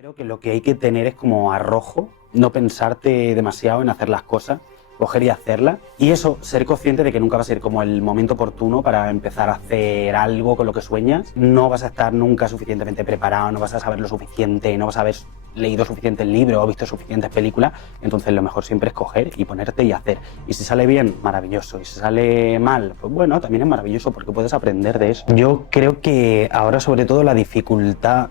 Creo que lo que hay que tener es como arrojo, no pensarte demasiado en hacer las cosas, coger y hacerlas. Y eso, ser consciente de que nunca va a ser como el momento oportuno para empezar a hacer algo con lo que sueñas. No vas a estar nunca suficientemente preparado, no vas a saber lo suficiente, no vas a haber leído suficientes libros o visto suficientes películas. Entonces lo mejor siempre es coger y ponerte y hacer. Y si sale bien, maravilloso. Y si sale mal, pues bueno, también es maravilloso porque puedes aprender de eso. Yo creo que ahora sobre todo la dificultad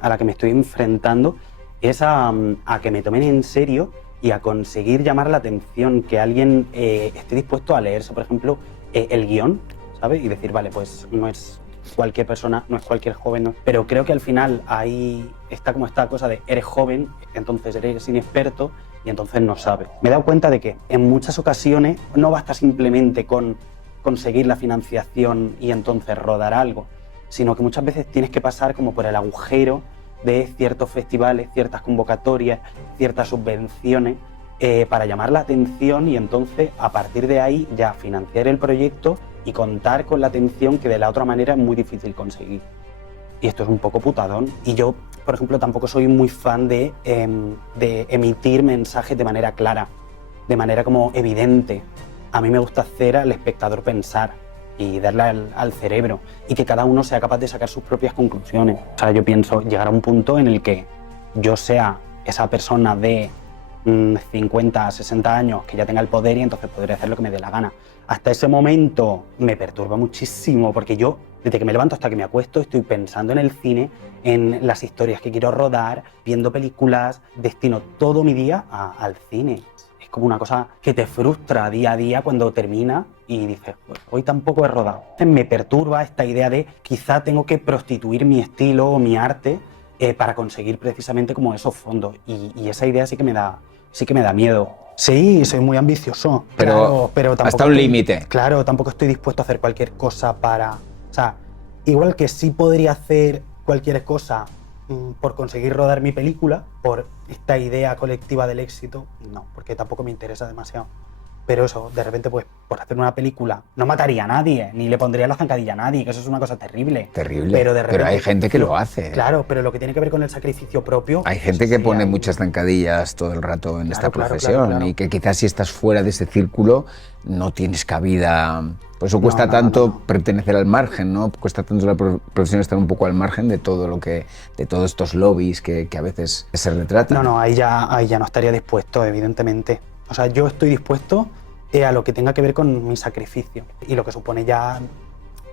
a la que me estoy enfrentando es a que me tomen en serio y a conseguir llamar la atención, que alguien esté dispuesto a leerse, por ejemplo, el guión, ¿sabes? Y decir, vale, pues no es cualquier persona, no es cualquier joven, no. Pero creo que al final ahí está como esta cosa de eres joven, entonces eres inexperto y entonces no sabes. Me he dado cuenta de que en muchas ocasiones no basta simplemente con conseguir la financiación y entonces rodar algo, sino que muchas veces tienes que pasar como por el agujero de ciertos festivales, ciertas convocatorias, ciertas subvenciones para llamar la atención y entonces a partir de ahí ya financiar el proyecto y contar con la atención que de la otra manera es muy difícil conseguir. Y esto es un poco putadón. Y yo, por ejemplo, tampoco soy muy fan de emitir mensajes de manera clara, de manera como evidente. A mí me gusta hacer al espectador pensar y darle al cerebro y que cada uno sea capaz de sacar sus propias conclusiones. O sea, yo pienso llegar a un punto en el que yo sea esa persona de 50, 60 años que ya tenga el poder y entonces podré hacer lo que me dé la gana. Hasta ese momento me perturba muchísimo porque yo, desde que me levanto hasta que me acuesto, estoy pensando en el cine, en las historias que quiero rodar, viendo películas, destino todo mi día al cine. Es como una cosa que te frustra día a día cuando termina y dices, pues hoy tampoco he rodado. Me perturba esta idea de quizá tengo que prostituir mi estilo o mi arte para conseguir precisamente como esos fondos. Y esa idea sí que me da miedo. Sí, soy muy ambicioso, Pero pero tampoco hasta un estoy, límite. claro, tampoco estoy dispuesto a hacer cualquier cosa para... O sea, igual que sí podría hacer cualquier cosa por conseguir rodar mi película, por esta idea colectiva del éxito, no, porque tampoco me interesa demasiado. Pero eso, de repente, pues, por hacer una película, no mataría a nadie, ni le pondría la zancadilla a nadie, que eso es una cosa terrible. Terrible. Pero de repente, Pero hay gente que lo hace. Claro, pero lo que tiene que ver con el sacrificio propio... Hay gente eso que sí, pone ahí- muchas zancadillas todo el rato en esta Claro, profesión y que quizás si estás fuera de ese círculo no tienes cabida. Por eso cuesta tanto pertenecer al margen, ¿no? Cuesta tanto la profesión estar un poco al margen de todo lo que, de todos estos lobbies que a veces se retratan. No, ahí ya no estaría dispuesto, evidentemente. O sea, yo estoy dispuesto a lo que tenga que ver con mi sacrificio y lo que supone ya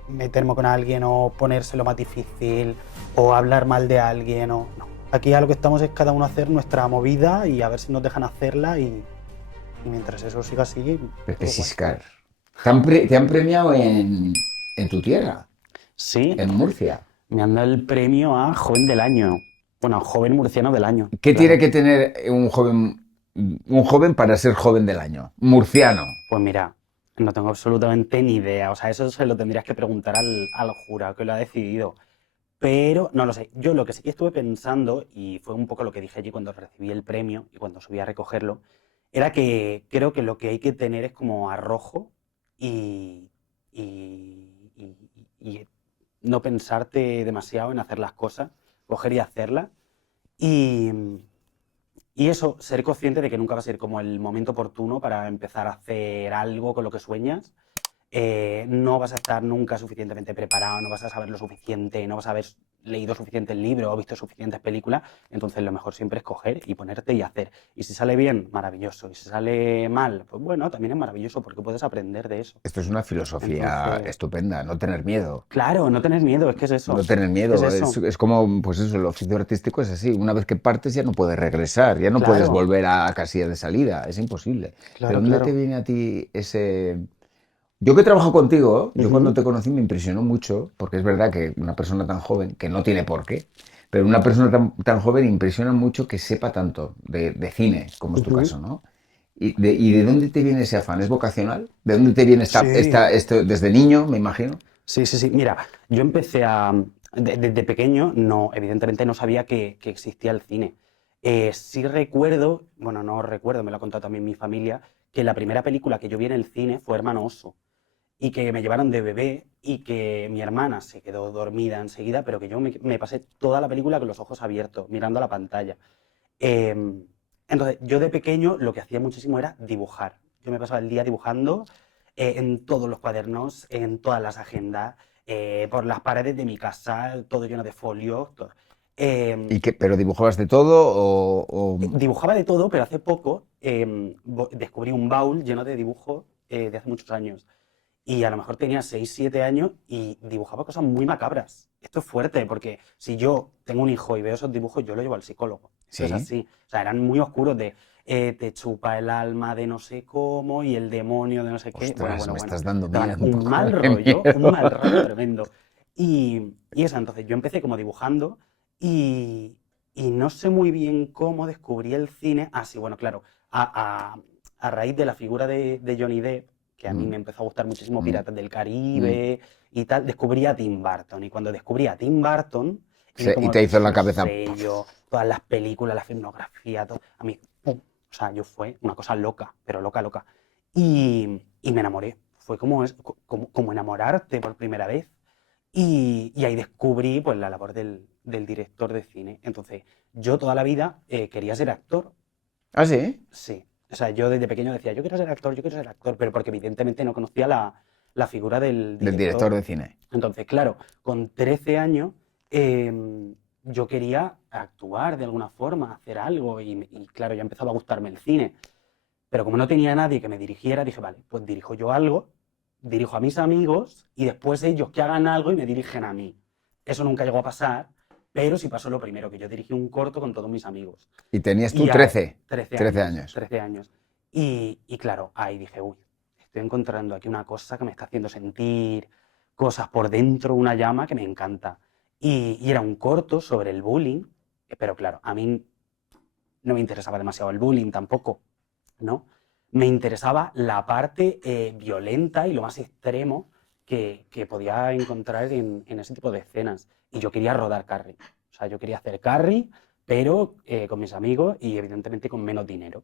meterme con alguien o ponérselo más difícil o hablar mal de alguien o no. Aquí a lo que estamos es cada uno hacer nuestra movida y a ver si nos dejan hacerla y mientras eso siga así... Pepe Siscar. Te han premiado en tu tierra, Sí, en Murcia. me han dado el premio a Joven del Año. Bueno, Joven Murciano del Año. ¿Qué Claro. tiene que tener un joven para ser joven del año? Murciano. Pues mira, no tengo absolutamente ni idea. O sea, eso se lo tendrías que preguntar al jurado que lo ha decidido. Pero no lo sé. Yo lo que sí que estuve pensando, y fue un poco lo que dije allí cuando recibí el premio y cuando subí a recogerlo, era que creo que lo que hay que tener es como arrojo y, y, y- y no pensarte demasiado en hacer las cosas, coger y hacerlas. Y, y eso, ser consciente de que nunca va a ser como el momento oportuno para empezar a hacer algo con lo que sueñas. No vas a estar nunca suficientemente preparado, no vas a saber lo suficiente, no vas a haber leído suficientes libros o visto suficientes películas, entonces lo mejor siempre es coger y ponerte y hacer. Y si sale bien, maravilloso. Y si sale mal, pues bueno, también es maravilloso porque puedes aprender de eso. Esto es una filosofía Entonces, estupenda, no tener miedo. claro, no tener miedo, es que es eso. No tener Es que es miedo, eso. es como, pues eso, el oficio artístico es así. Una vez que partes ya no puedes regresar, ya no puedes Claro, volver a casilla de salida, es imposible. ¿De claro, dónde te claro. viene a ti ese...? Yo que trabajo contigo, yo cuando Ujú. te conocí me impresionó mucho, porque es verdad que una persona tan joven, que no tiene por qué, pero una persona tan joven impresiona mucho que sepa tanto de cine, como es tu Ujú. caso, ¿no? Y de dónde te viene ese afán? ¿Es vocacional? ¿De dónde te viene Sí, esto desde niño, me imagino? sí. Mira, yo empecé a... Desde pequeño, no, evidentemente no sabía que existía el cine. Sí recuerdo, bueno, no recuerdo, me lo ha contado también mi familia, que la primera película que yo vi en el cine fue Hermano Oso. y que me llevaron de bebé y que mi hermana se quedó dormida enseguida, pero que yo me pasé toda la película con los ojos abiertos, mirando a la pantalla. Em, entonces, yo de pequeño lo que hacía muchísimo era dibujar. Yo me pasaba el día dibujando en todos los cuadernos, en todas las agendas, por las paredes de mi casa, todo lleno de folios. Todo. ¿Y qué, pero dibujabas de todo Dibujaba de todo, pero hace poco descubrí un baúl lleno de dibujos de hace muchos años. Y a lo mejor tenía 6 7 años y dibujaba cosas muy macabras. Esto es fuerte, porque si yo tengo un hijo y veo esos dibujos, yo lo llevo al psicólogo. Esto es Sí. así. O sea, eran muy oscuros de te chupa el alma de no sé cómo y el demonio de no sé qué. Bueno, Ostras, bueno, me bueno. estás dando Daban miedo un poco. un Miedo. mal rollo tremendo. Y eso, entonces yo empecé como dibujando y, y no sé muy bien cómo descubrí el cine. Ah, sí, bueno, claro. A raíz de la figura de Johnny Depp, que a mí Mm, me empezó a gustar muchísimo mm, Piratas del mm. Caribe y tal, descubrí a Tim Burton. Y cuando descubrí a Tim Burton y vi Y como te hizo en la su cabeza. sello, todas las películas, la filmografía, todo, a mí, ¡pum! O sea, yo fue una cosa loca, pero loca, loca. Y me enamoré. Fue como, como enamorarte por primera vez. Y ahí descubrí pues, la labor del director de cine. Entonces, yo toda la vida quería ser actor. ¿Ah, sí? Sí. O sea, yo desde pequeño decía, yo quiero ser actor, yo quiero ser actor, pero porque evidentemente no conocía la figura del Del director director. de cine. Entonces, claro, con 13 años yo quería actuar de alguna forma, hacer algo, y claro, ya empezaba a gustarme el cine. Pero como no tenía nadie que me dirigiera, dije, vale, pues dirijo yo algo, dirijo a mis amigos y después ellos que hagan algo y me dirigen a mí. Eso nunca llegó a pasar, pero sí pasó lo primero, que yo dirigí un corto con todos mis amigos. Y tenías tú Y a 13, 13 13 años, años. 13 años. Y claro, ahí dije, uy, estoy encontrando aquí una cosa que me está haciendo sentir cosas por dentro, una llama que me encanta. Y era un corto sobre el bullying, pero claro, a mí no me interesaba demasiado el bullying tampoco, ¿no? Me interesaba la parte violenta y lo más extremo que podía encontrar en ese tipo de escenas. Y yo quería rodar Carrie. O sea, yo quería hacer Carrie, pero con mis amigos y evidentemente con menos dinero.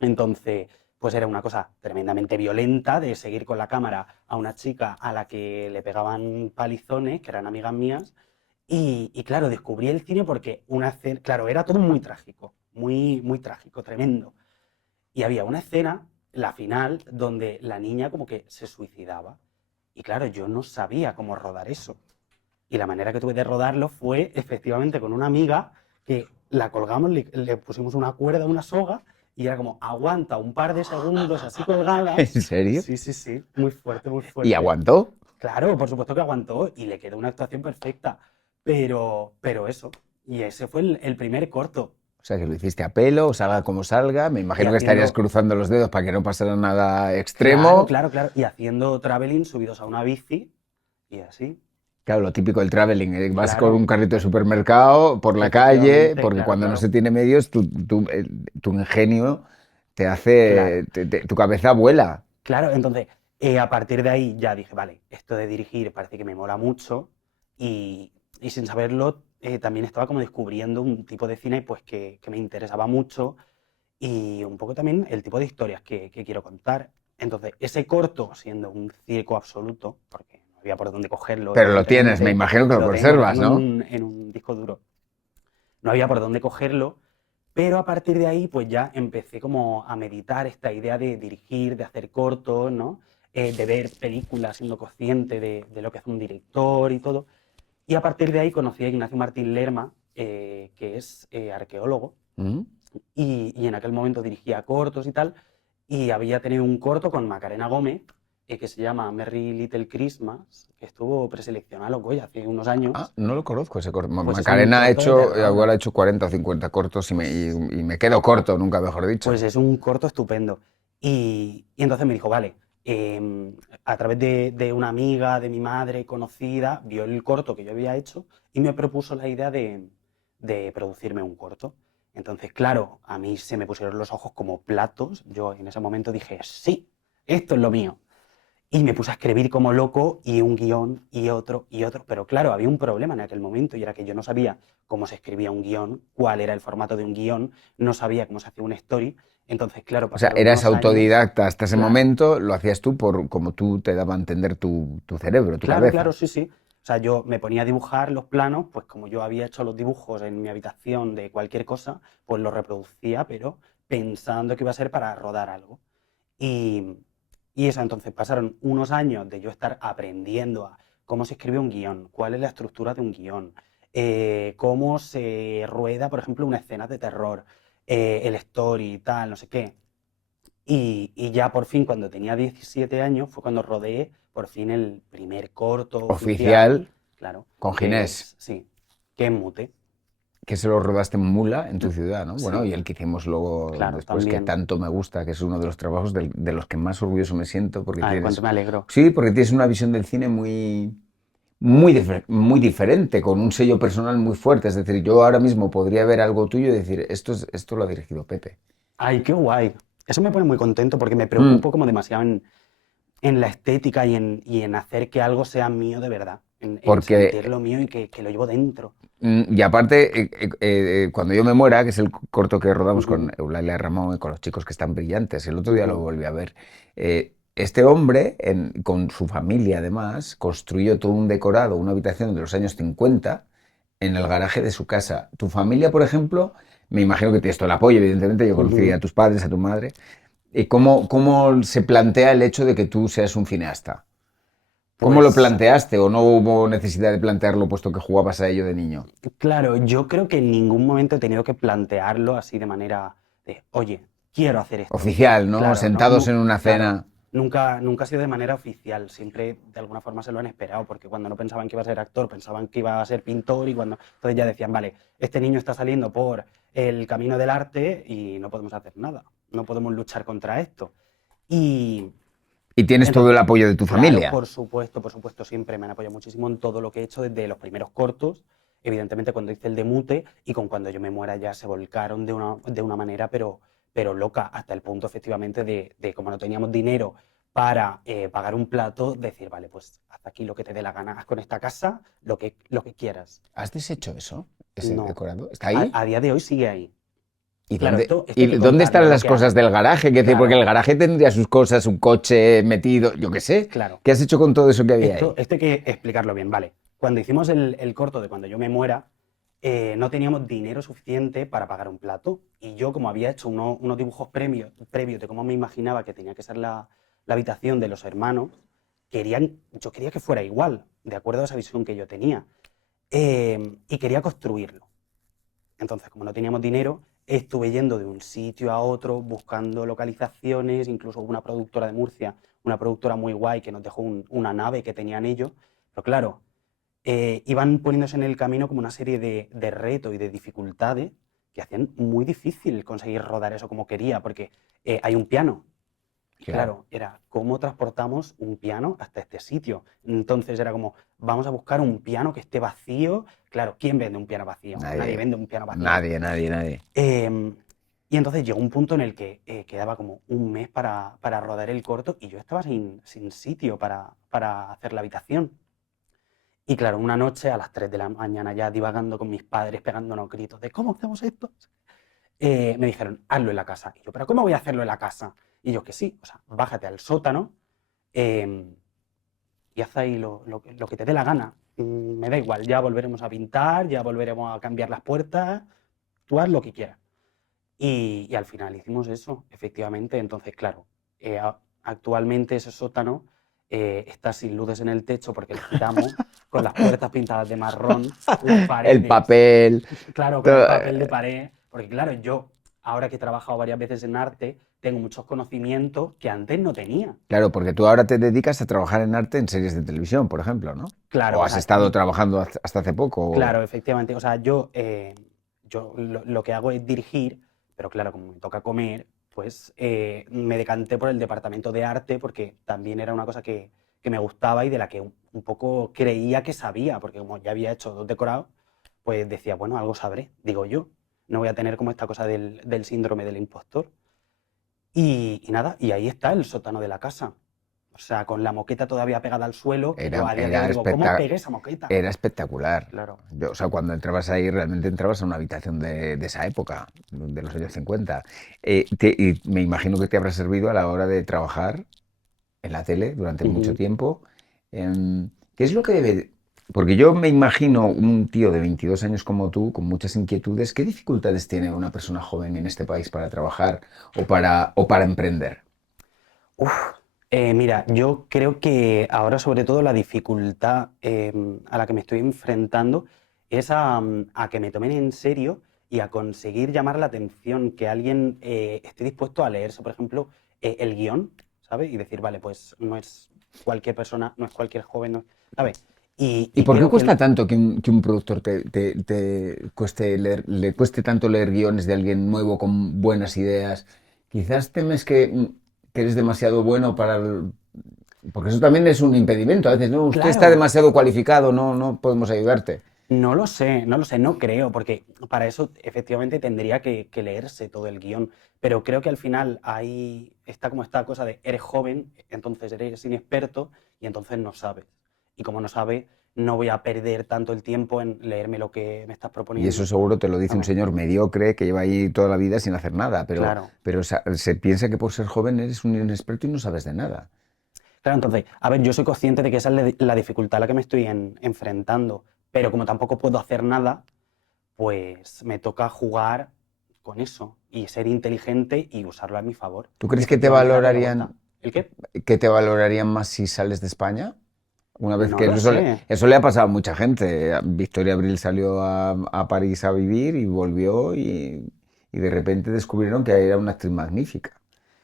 Entonces, pues era una cosa tremendamente violenta de seguir con la cámara a una chica a la que le pegaban palizones, que eran amigas mías. Y claro, descubrí el cine porque una escena, claro, era todo muy trágico, muy, muy trágico, tremendo. Y había una escena, la final, donde la niña como que se suicidaba. Y claro, yo no sabía cómo rodar eso. Y la manera que tuve de rodarlo fue efectivamente con una amiga que la colgamos, le pusimos una cuerda, una soga, y era como, aguanta un par de segundos así ¿En colgada. serio? Sí, sí, sí, muy fuerte, muy ¿Y fuerte. aguantó? Claro, por supuesto que aguantó y le quedó una actuación perfecta. Pero eso. Y ese fue el primer corto. O sea, que lo hiciste a pelo, salga como salga. Me Y imagino que estarías haciendo, cruzando los dedos para que no pasara nada claro, extremo. claro, claro. Y haciendo traveling subidos a una bici y así. Claro, lo típico del traveling, vas con un Claro, carrito de supermercado por la calle, efectivamente, porque claro, cuando no claro. se tiene medios, tu ingenio te hace, Claro, tu cabeza vuela. claro. Entonces, a partir de ahí ya dije, vale, esto de dirigir parece que me mola mucho y sin saberlo también estaba como descubriendo un tipo de cine pues que me interesaba mucho y un poco también el tipo de historias que quiero contar. Entonces, ese corto, siendo un circo absoluto, porque no había por dónde cogerlo, Pero lo tienes, me evidentemente, imagino que lo lo conservas, tengo ¿no? en un disco duro, no había por dónde cogerlo, pero a partir de ahí pues ya empecé como a meditar esta idea de dirigir, de hacer cortos, ¿no? De ver películas siendo consciente de lo que hace un director y todo. Y a partir de ahí conocí a Ignacio Martín Lerma, que es arqueólogo, Mm. y en aquel momento dirigía cortos y tal, y había tenido un corto con Macarena Gómez, que se llama Merry Little Christmas, que estuvo preseleccionado a los Goya hace unos Ah, años. no lo conozco ese corto. Pues es un Macarena ha corto de hecho, igual terror. ha hecho 40 o 50 cortos y me quedo corto, nunca mejor dicho. Pues es un corto estupendo. Y entonces me dijo, vale, a través de una amiga de mi madre conocida, vio el corto que yo había hecho y me propuso la idea de producirme un corto. Entonces, claro, a mí se me pusieron los ojos como platos. Yo en ese momento dije, sí, esto es lo mío. Y me puse a escribir como loco y un guión y otro, pero claro, había un problema en aquel momento y era que yo no sabía cómo se escribía un guión, cuál era el formato de un guión, no sabía cómo se hacía una story, entonces claro, O sea, pasaron eras unos años, autodidacta hasta ese claro, momento, lo hacías tú por como tú te daba a entender tu cerebro, tu claro, claro, cabeza. sí, sí. O sea, yo me ponía a dibujar los planos, pues como yo había hecho los dibujos en mi habitación de cualquier cosa, pues los reproducía, pero pensando que iba a ser para rodar algo. Y, y eso, entonces pasaron unos años de yo estar aprendiendo a cómo se escribe un guión, cuál es la estructura de un guión, cómo se rueda, por ejemplo, una escena de terror, el story y tal, no sé qué. Y ya por fin, cuando tenía 17 años, fue cuando rodé por fin el primer corto oficial, Oficial claro, con que Ginés, es, sí, que es Mute. que se lo rodaste en Mula, en tu ciudad, ¿no? Bueno, Sí, y el que hicimos luego claro, después, que también. tanto me gusta, que es uno de los trabajos de los que más orgulloso me siento, porque Ay, cuánto tienes, me alegro. sí, porque tienes una visión del cine muy diferente, con un sello personal muy fuerte. Es decir, yo ahora mismo podría ver algo tuyo y decir, esto lo ha dirigido Pepe. Ay, qué guay. Eso me pone muy contento porque me Mm, preocupo como demasiado en la estética y en hacer que algo sea mío de verdad, en porque sentirlo mío y que lo llevo dentro. Y aparte, cuando yo me muera, que es el corto que rodamos con Ujú, Eulalia Ramón y con los chicos que están brillantes, el otro día lo ujú, volví a ver. Este hombre, con su familia además, construyó todo un decorado, una habitación de los años 50 en el garaje de su casa. Tu familia, por ejemplo, me imagino que tienes todo el apoyo, evidentemente, yo conocí ujú. a tus padres, a tu madre. ¿Cómo se plantea el hecho de que tú seas un cineasta? ¿Cómo lo Pues planteaste o no hubo necesidad de plantearlo puesto que jugabas a ello de niño? claro, yo creo que en ningún momento he tenido que plantearlo así de manera de, oye, quiero hacer esto. Oficial, ¿no? Claro, no, Sentados en una claro, cena. nunca ha sido de manera oficial, siempre de alguna forma se lo han esperado, porque cuando no pensaban que iba a ser actor, pensaban que iba a ser pintor y cuando entonces ya decían, vale, este niño está saliendo por el camino del arte y no podemos hacer nada, no podemos luchar contra esto. Y Y tienes todo el entonces, apoyo de tu claro, familia. por supuesto, siempre me han apoyado muchísimo en todo lo que he hecho desde los primeros cortos, evidentemente cuando hice el de Mute y con Cuando yo me muera ya se volcaron de una manera, pero loca, hasta el punto efectivamente de como no teníamos dinero para pagar un plato, decir, vale, pues haz aquí lo que te dé la gana, haz con esta casa lo que quieras. ¿Has deshecho eso? ¿Ese No, decorado? ¿Está a, ahí? a día de hoy sigue ahí. ¿Y Claro, dónde, esto y hay que dónde contarlo, están lo las que cosas hago. del garaje? Quiero decir, porque Claro, el garaje tendría sus cosas, un coche metido, yo qué sé. claro. ¿Qué has hecho con todo eso que había Esto, ahí? esto hay que explicarlo bien, ¿vale? Cuando hicimos el corto de Cuando yo me muera, no teníamos dinero suficiente para pagar un plato. Y yo, como había hecho unos dibujos previos de cómo me imaginaba que tenía que ser la habitación de los hermanos, yo quería que fuera igual, de acuerdo a esa visión que yo tenía. Y quería construirlo. Entonces, como no teníamos dinero, estuve yendo de un sitio a otro, buscando localizaciones, incluso una productora de Murcia, una productora muy guay que nos dejó una nave que tenían ellos. Pero claro, iban poniéndose en el camino como una serie de retos y de dificultades que hacían muy difícil conseguir rodar eso como quería, porque hay un piano. Y Claro. claro, era cómo transportamos un piano hasta este sitio. Entonces era como, vamos a buscar un piano que esté vacío. Claro, ¿quién vende un piano vacío? Nadie Nadie, vende un piano vacío. nadie, nadie, nadie. Em, y entonces llegó un punto en el que quedaba como un mes para rodar el corto y yo estaba sin sitio para hacer la habitación. Y claro, una noche a las 3 de la mañana ya divagando con mis padres, pegándonos gritos de ¿cómo hacemos esto? Me dijeron, hazlo en la casa. Y yo, ¿pero cómo voy a hacerlo en la casa? Y yo, que sí, o sea, bájate al sótano em, y haz ahí lo que te dé la gana. Me da igual, ya volveremos a pintar, ya volveremos a cambiar las puertas, tú haz lo que quieras. Y al final hicimos eso, efectivamente. Entonces, claro, actualmente ese sótano está sin luces en el techo porque le quitamos con las puertas pintadas de marrón, las El paredes, papel. claro, con el todo- papel de pared. Porque claro, yo, ahora que he trabajado varias veces en arte, tengo muchos conocimientos que antes no tenía. Claro, porque tú ahora te dedicas a trabajar en arte en series de televisión, por ejemplo, ¿no? Claro, ¿O o has sea, estado trabajando hasta hace poco? claro, efectivamente. O sea, yo lo que hago es dirigir, pero claro, como me toca comer, pues me decanté por el departamento de arte porque también era una cosa que me gustaba y de la que un poco creía que sabía, porque como ya había hecho dos decorados, pues decía, bueno, algo sabré, digo yo. No voy a tener como esta cosa del síndrome del impostor. Y nada, y ahí está el sótano de la casa. O sea, con la moqueta todavía pegada al suelo, que yo Era, a día de hoy era, digo, ¿cómo espectac- pegué esa moqueta? Era espectacular. Claro. O sea, cuando entrabas ahí, realmente entrabas a una habitación de esa época, de los años 50. Y me imagino que te habrá servido a la hora de trabajar en la tele durante mucho Ujú. tiempo. ¿Qué es lo que debe...? Porque yo me imagino un tío de 22 años como tú, con muchas inquietudes, ¿qué dificultades tiene una persona joven en este país para trabajar o para emprender? Uf, mira, yo creo que ahora sobre todo la dificultad a la que me estoy enfrentando es a que me tomen en serio y a conseguir llamar la atención, que alguien esté dispuesto a leerse, por ejemplo, el guión, ¿sabes? Y decir, vale, pues no es cualquier persona, no es cualquier joven, ¿sabes? ¿Y Y por qué creo que cuesta tanto que un productor te cueste le cueste tanto leer guiones de alguien nuevo con buenas ideas? Quizás temes que eres demasiado bueno porque eso también es un impedimento. A veces, no, usted está claro, demasiado cualificado, no podemos ayudarte. no lo sé, no lo sé, no creo, porque para eso efectivamente tendría que leerse todo el guión. Pero creo que al final está como esta cosa de eres joven, entonces eres inexperto y entonces no sabes. Y como no sabes, no voy a perder tanto el tiempo en leerme lo que me estás Y eso proponiendo. seguro te lo dice un ¿Sabes? señor mediocre que lleva ahí toda la vida sin hacer nada, pero, Claro. pero se piensa que por ser joven eres un inexperto y no sabes de nada. Claro, entonces, a ver, yo soy consciente de que esa es la dificultad a la que me estoy enfrentando, pero como tampoco puedo hacer nada, pues me toca jugar con eso y ser inteligente y usarlo a mi favor. ¿Tú Y crees efectivamente darle la vuelta. ¿El qué? que te valorarían más si sales de España? Una vez No que lo sé. eso le ha pasado a mucha gente. Victoria Abril salió a París a vivir y volvió y de repente descubrieron que era una actriz magnífica.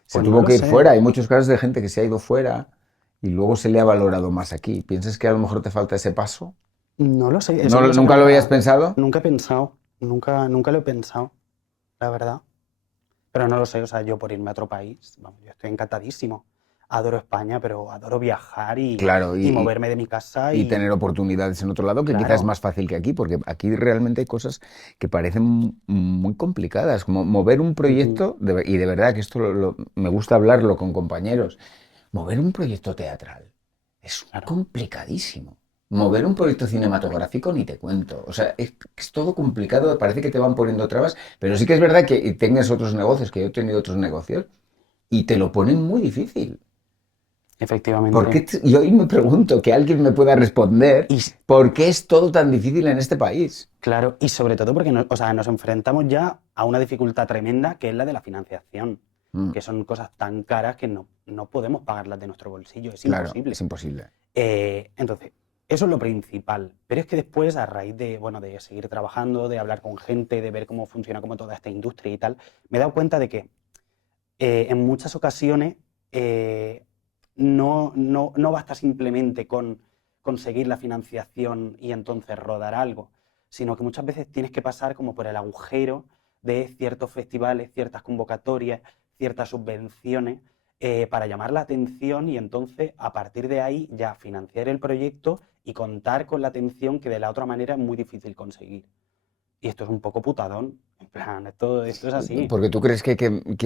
Se Pues no tuvo lo que ir sé. fuera. Hay muchos casos de gente que se ha ido fuera y luego se le ha valorado más aquí. ¿Piensas que a lo mejor te falta ese paso? No lo sé. Es ¿No, una cosa que nunca lo habías pensado? nunca he pensado. Nunca lo he pensado, la verdad. Pero no lo sé. O sea, yo por irme a otro país, vamos, yo estoy encantadísimo. Adoro España, pero adoro viajar Claro, y moverme de mi casa y tener y, oportunidades en otro lado, que quizás es claro. más fácil que aquí, porque aquí realmente hay cosas que parecen muy complicadas, como mover un Ujú. proyecto, y de verdad que esto me gusta hablarlo con compañeros, mover un proyecto teatral es Claro. complicadísimo. Mover un proyecto cinematográfico ni te cuento. O sea, es todo complicado, parece que te van poniendo trabas, pero sí que es verdad que tengas otros negocios, que yo he tenido otros negocios, y te lo ponen muy difícil. Efectivamente. Y hoy me pregunto que alguien me pueda responder Y por qué es todo tan difícil en este país. claro, y sobre todo porque o sea, nos enfrentamos ya a una dificultad tremenda que es la de la financiación, Mm, que son cosas tan caras que no podemos pagarlas de nuestro bolsillo, es claro, es imposible. imposible. Entonces, eso es lo principal. Pero es que después, a raíz de, bueno, de seguir trabajando, de hablar con gente, de ver cómo funciona como toda esta industria y tal, me he dado cuenta de que en muchas ocasiones eh, no basta simplemente con conseguir la financiación y entonces rodar algo, sino que muchas veces tienes que pasar como por el agujero de ciertos festivales, ciertas convocatorias, ciertas subvenciones, para llamar la atención y entonces a partir de ahí ya financiar el proyecto y contar con la atención que de la otra manera es muy difícil conseguir. Y esto es un poco putadón. En plan, esto es así. Porque tú crees que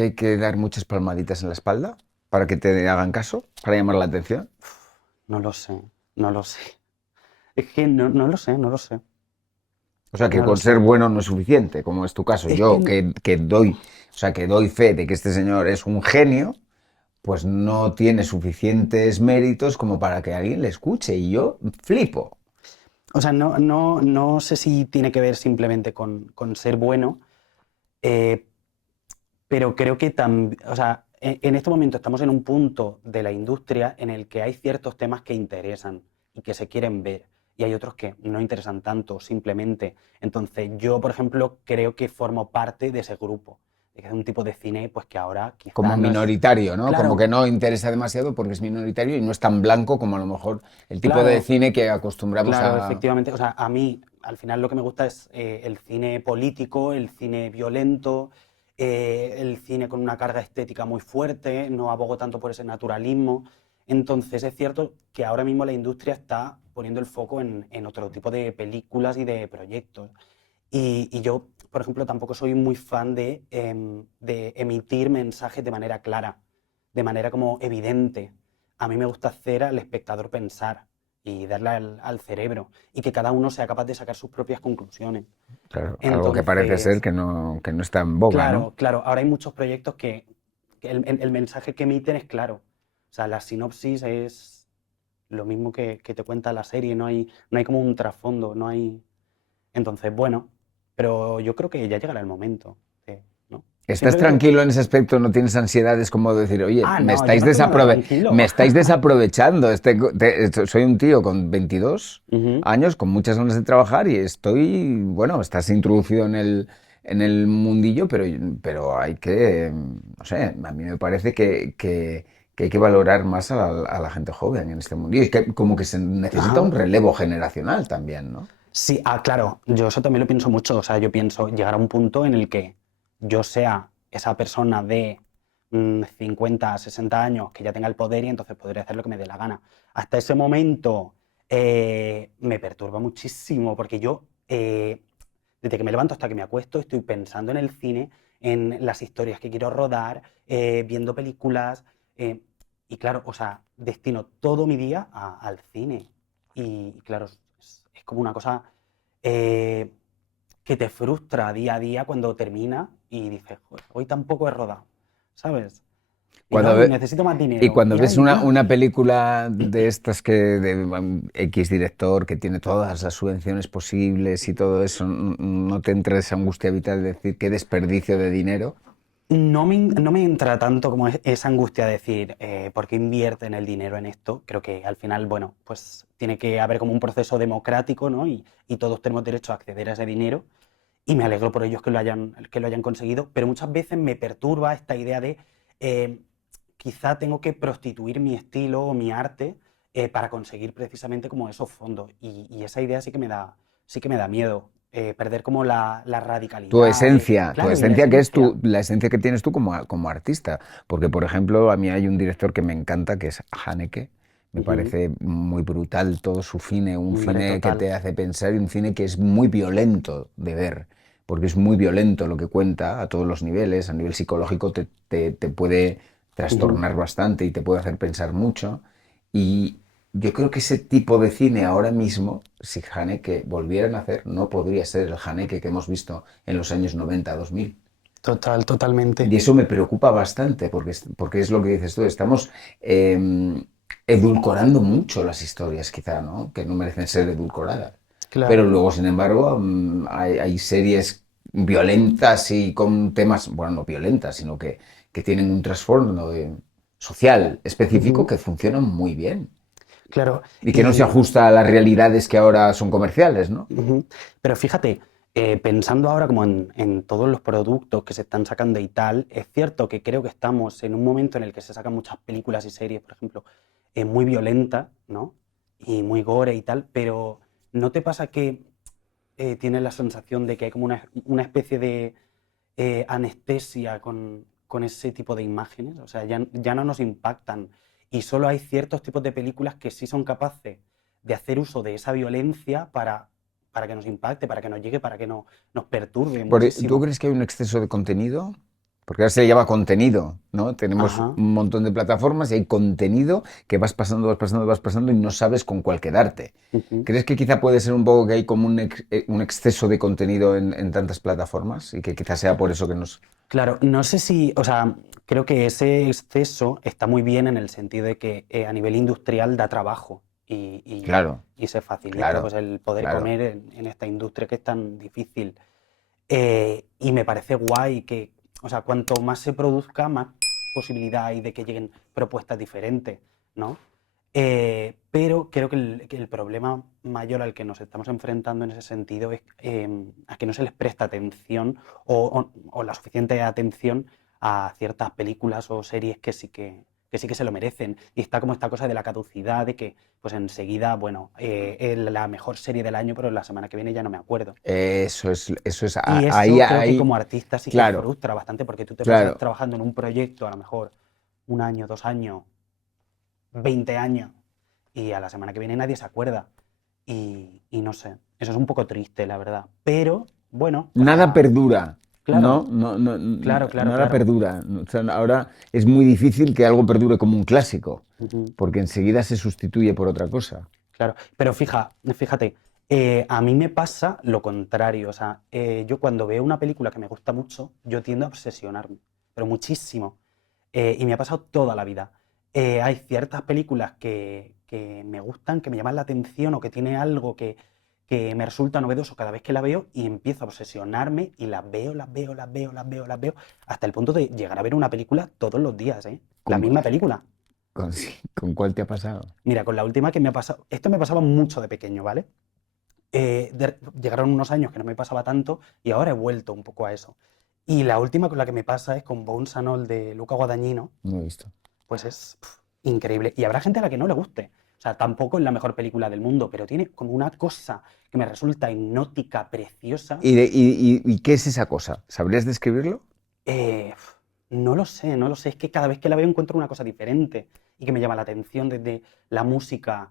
hay que dar muchas palmaditas en la espalda para que te hagan caso, para llamar la atención. No lo sé, no lo sé. Es que no lo sé, no lo sé, O sea, que no lo con ser sé. bueno no es suficiente, como es tu caso. Es Yo, que, que doy fe de que este señor es un genio, pues no tiene suficientes méritos como para que alguien le escuche. Y yo flipo. o sea, no sé si tiene que ver simplemente con ser bueno, eh, pero creo que también, o sea, en este momento estamos en un punto de la industria en el que hay ciertos temas que interesan y que se quieren ver, y hay otros que no interesan tanto, simplemente. Entonces, yo, por ejemplo, creo que formo parte de ese grupo, de que es un tipo de cine, pues que ahora Como quizás no es, minoritario, ¿no? Como que claro. no interesa demasiado porque es minoritario y no es tan blanco como a lo mejor el tipo de Claro, cine que acostumbramos claro, a... efectivamente. O sea, a mí al final lo que me gusta es el cine político, el cine violento, el cine con una carga estética muy fuerte, no abogo tanto por ese naturalismo. Entonces es cierto que ahora mismo la industria está poniendo el foco en otro tipo de películas y de proyectos. Y yo, por ejemplo, tampoco soy muy fan de emitir mensajes de manera clara, de manera como evidente. a mí me gusta hacer al espectador pensar y darle al cerebro y que cada uno sea capaz de sacar sus propias conclusiones. Claro, algo que parece ser Entonces, que no está en boga, ¿no? claro, claro, ahora hay muchos proyectos que el mensaje que emiten es claro. O sea, la sinopsis es lo mismo que te cuenta la serie, no hay como un trasfondo, no hay... Entonces, bueno, pero yo creo que ya llegará el momento, ¿no? ¿Estás Simplemente... tranquilo en ese aspecto? ¿No tienes ansiedades como decir, oye, Ah, no, yo no tengo nada me tranquilo. estáis desaprovechando? Soy un tío con 22 Ujú. años, con muchas ganas de trabajar y estoy, bueno, estás introducido en el mundillo, pero hay que, no sé, a mí me parece que hay que valorar más a la gente joven en este mundo. Y es que como que se necesita un Ajá. relevo generacional también, ¿no? Sí, claro, yo eso también lo pienso mucho. O sea, yo pienso llegar a un punto en el que yo sea esa persona de 50, 60 años que ya tenga el poder y entonces podré hacer lo que me dé la gana. Hasta ese momento me perturba muchísimo porque yo, desde que me levanto hasta que me acuesto, estoy pensando en el cine, en las historias que quiero rodar, viendo películas. eh, y claro, o sea, destino todo mi día al cine. Y claro, es como una cosa eh, que te frustra día a día cuando termina y dices, "Joder, hoy tampoco he rodado, ¿sabes? Y no, Cuando, y ve- necesito más Y dinero. cuando Y ves ay, una película de estas que de X director que tiene todas las subvenciones posibles y todo eso, ¿no te entra esa angustia vital de decir qué desperdicio de dinero? no me entra tanto como esa angustia de decir, ¿por qué invierten el dinero en esto? Creo que al final, bueno, pues tiene que haber como un proceso democrático, ¿no? Y todos tenemos derecho a acceder a ese dinero. Y me alegro por ellos que lo hayan conseguido, pero muchas veces me perturba esta idea de eh, quizá tengo que prostituir mi estilo o mi arte para conseguir precisamente como esos fondos. Y esa idea sí que me da miedo, perder como la radicalidad de, Tu claro, y la esencia que es esencia. la esencia que tienes tú como artista. Porque, por ejemplo, a mí hay un director que me encanta, que es Haneke. Me Ujú. parece muy brutal todo su cine, un Hombre, cine que total. te hace pensar y un cine que es muy violento de ver, porque es muy violento lo que cuenta a todos los niveles, a nivel psicológico te puede Ujú. trastornar bastante y te puede hacer pensar mucho. Y yo creo que ese tipo de cine ahora mismo, si Haneke volviera a nacer, no podría ser el Haneke que hemos visto en los años 90, 2000. Total, totalmente. Y eso me preocupa bastante, porque es lo que dices tú, estamos edulcorando mucho las historias, quizá, ¿no? Que no merecen ser edulcoradas. Pero Claro. luego, sin embargo, hay series violentas y con temas, bueno, no violentas, sino que tienen un trasfondo social específico Ujú. que funcionan muy bien Claro. y que no se Y, ajusta a las realidades que ahora son comerciales, ¿no? Ujú. Pero fíjate, pensando ahora como en todos los productos que se están sacando y tal, es cierto que creo que estamos en un momento en el que se sacan muchas películas y series, por ejemplo, muy violentas, ¿no? Y muy gore y tal, pero ¿no te pasa que tienes la sensación de que hay como una especie de anestesia con ese tipo de imágenes? O sea, ya no nos impactan y solo hay ciertos tipos de películas que sí son capaces de hacer uso de esa violencia para que nos impacte, para que nos llegue, para que nos perturbe ¿Tú muchísimo. crees que hay un exceso de contenido? Porque ahora se llama contenido, ¿no? Tenemos Ajá. un montón de plataformas y hay contenido que vas pasando, vas pasando, vas pasando y no sabes con cuál quedarte. Ujú. ¿Crees que quizá puede ser un poco que hay como un exceso de contenido en tantas plataformas y que quizás sea por eso que nos... Claro, no sé si, o sea, creo que ese exceso está muy bien en el sentido de que a nivel industrial da trabajo y, y- Claro, y se facilita claro, pues el poder claro. comer en esta industria que es tan difícil. Y me parece guay que, o sea, cuanto más se produzca, más posibilidad hay de que lleguen propuestas diferentes, ¿no? Pero creo que el problema mayor al que nos estamos enfrentando en ese sentido es a que no se les presta atención o la suficiente atención a ciertas películas o series que sí que se lo merecen. Y está como esta cosa de la caducidad, de que pues enseguida, bueno, es la mejor serie del año, pero la semana que viene ya no me acuerdo. Eso es, Y ahí, eso creo que ahí, como artista sí que claro, frustra bastante porque tú te pasas claro. trabajando en un proyecto a lo mejor un año, 2 años, 20 años y a la semana que viene nadie se acuerda. Y no sé, eso es un poco triste, la verdad. Pero bueno, o Nada sea, perdura. Claro, claro, claro, Nada claro. perdura. O sea, ahora es muy difícil que algo perdure como un clásico, Ujú. porque enseguida se sustituye por otra cosa. Claro, pero fíjate, a mí me pasa lo contrario. O sea, yo cuando veo una película que me gusta mucho, yo tiendo a obsesionarme, pero muchísimo. Y me ha pasado toda la vida. Hay ciertas películas que me gustan, que me llaman la atención o que tiene algo que me resulta novedoso cada vez que la veo y empiezo a obsesionarme y las veo, las veo, las veo, las veo, las veo, hasta el punto de llegar a ver una película todos los días, ¿eh? La ¿Con, misma película. con cuál te ha pasado? Mira, con la última que me ha pasado, esto me pasaba mucho de pequeño, ¿vale? Llegaron unos años que no me pasaba tanto y ahora he vuelto un poco a eso. Y la última con la que me pasa es con Bones and All de Luca Guadagnino, No he visto. pues es increíble. Y habrá gente a la que no le guste. O sea, tampoco es la mejor película del mundo, pero tiene como una cosa que me resulta hipnótica, preciosa. ¿Y qué es esa cosa? ¿Sabrías describirlo? Eh, no lo sé, no lo sé. Es que cada vez que la veo encuentro una cosa diferente y que me llama la atención desde la música.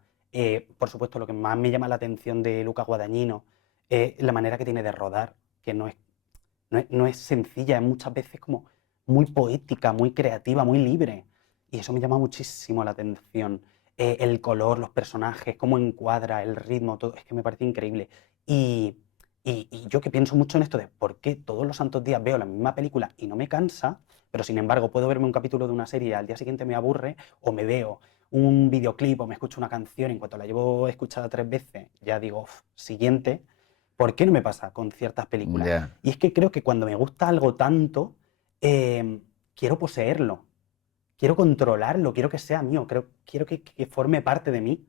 Por supuesto, lo que más me llama la atención de Luca Guadagnino es la manera que tiene de rodar, que no es sencilla, es muchas veces como muy poética, muy creativa, muy libre. Y eso me llama muchísimo la atención. El color, los personajes, cómo encuadra, el ritmo, todo, es que me parece increíble. Y, y yo que pienso mucho en esto de por qué todos los santos días veo la misma película y no me cansa, pero sin embargo puedo verme un capítulo de una serie y al día siguiente me aburre, o me veo un videoclip o me escucho una canción, en cuanto la llevo escuchada 3 veces, ya digo, "Uf, siguiente". ¿Por qué no me pasa con ciertas películas? Ya. Y es que creo que cuando me gusta algo tanto, quiero poseerlo, quiero controlarlo, quiero que sea mío, quiero que forme parte de mí.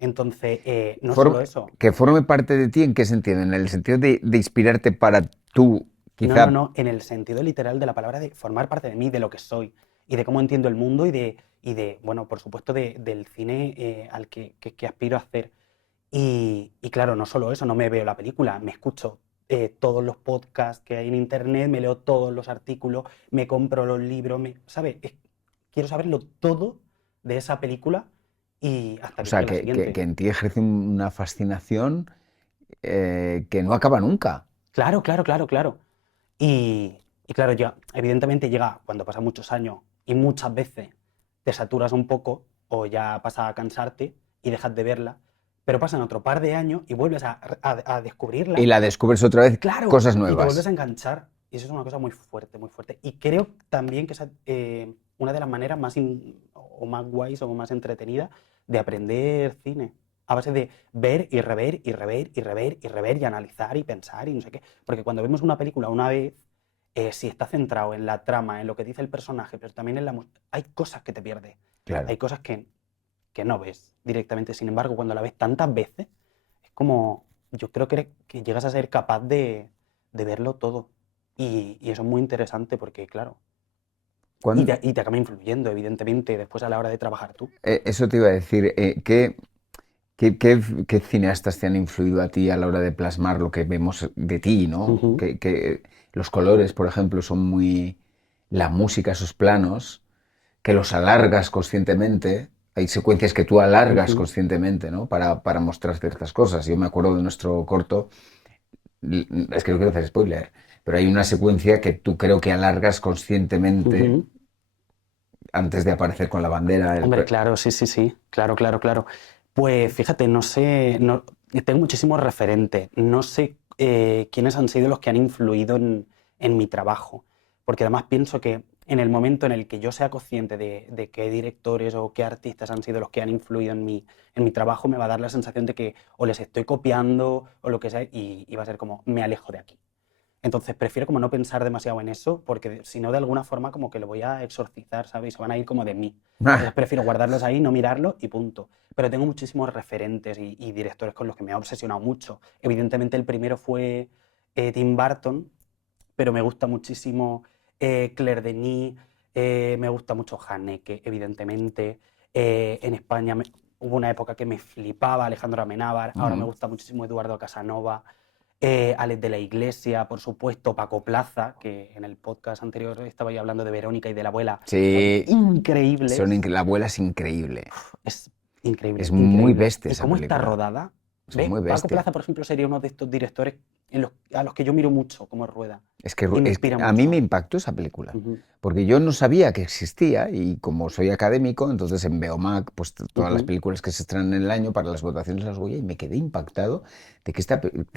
Entonces, no Form- solo eso. ¿Que forme parte de ti en qué sentido? ¿En el sentido de inspirarte para tú, No, no, quizá? no, en el sentido literal de la palabra de formar parte de mí, de lo que soy y de cómo entiendo el mundo y de bueno, por supuesto, del cine al que aspiro a hacer. Y claro, no solo eso, no me veo la película, me escucho todos los podcasts que hay en internet, me leo todos los artículos, me compro los libros, ¿sabes? Quiero saberlo todo de esa película y hasta O que sea, llegue la que siguiente. en ti ejerce una fascinación que no acaba nunca. Claro, claro, claro, claro. Y claro, ya, evidentemente llega cuando pasan muchos años y muchas veces te saturas un poco o ya pasa a cansarte y dejas de verla, pero pasan otro par de años y vuelves a Y descubrirla. la descubres otra vez Claro, cosas y te vuelves nuevas. a enganchar. Y eso es una cosa muy fuerte, muy fuerte. Y creo también que es una de las maneras o más guays o más entretenidas de aprender cine. A base de ver y rever y rever y rever y rever y analizar y pensar y no sé qué. Porque cuando vemos una película una vez, si está centrado en la trama, en lo que dice el personaje, pero también en la música, hay cosas que te pierdes. Claro. Hay cosas que no ves directamente. Sin embargo, cuando la ves tantas veces, es como, yo creo que llegas a ser capaz de verlo todo. Y eso es muy interesante porque, claro, y Cuán- te acaba influyendo, evidentemente, después a la hora de trabajar tú. Eso te iba a decir. ¿Qué cineastas te han influido a ti a la hora de plasmar lo que vemos de ti, ¿no? Ujú, Que los colores, por ejemplo, son muy... La música, esos planos, que los alargas conscientemente. Hay secuencias que tú alargas ujú, conscientemente, ¿no? Para mostrar ciertas cosas. Yo me acuerdo de nuestro corto, es que no quiero hacer spoiler, pero hay una secuencia que tú creo que alargas conscientemente ujú. antes de aparecer con la bandera. Hombre, claro, sí, sí, sí, claro, claro, claro. Pues fíjate, no sé, no, tengo muchísimos referentes, no sé quiénes han sido los que han influido en mi trabajo, porque además pienso que en el momento en el que yo sea consciente de qué directores o qué artistas han sido los que han influido en mi trabajo, me va a dar la sensación de que o les estoy copiando o lo que sea, y va a ser como, me alejo de aquí. Entonces prefiero como no pensar demasiado en eso, porque si no de alguna forma como que lo voy a exorcizar, ¿sabes? Se van a ir como de mí. Entonces Ah, prefiero guardarlos ahí, no mirarlos y punto. Pero tengo muchísimos referentes y directores con los que me ha obsesionado mucho. Evidentemente el primero fue Tim Burton, pero me gusta muchísimo Claire Denis, me gusta mucho Haneke, evidentemente. En España hubo una época que me flipaba Alejandro Amenábar, ahora me mm, gusta muchísimo Eduardo Casanova. Alex de la Iglesia, por supuesto, Paco Plaza, que en el podcast anterior estaba yo hablando de Verónica y de la abuela, son sí, increíbles. la abuela es increíble. Es increíble, Es muy increíble. bestia Y esa cómo está película. rodada, Eso es ¿Ves? muy Paco bestia. Plaza, por ejemplo, sería uno de estos directores a los que yo miro mucho como Rueda. Es que Y me inspira a mí mucho. me impactó esa película, Ujú, porque yo no sabía que existía y como soy académico, entonces en Beomac, pues todas las ujú. películas que se estrenan en el año para las votaciones las Goya y me quedé impactado de que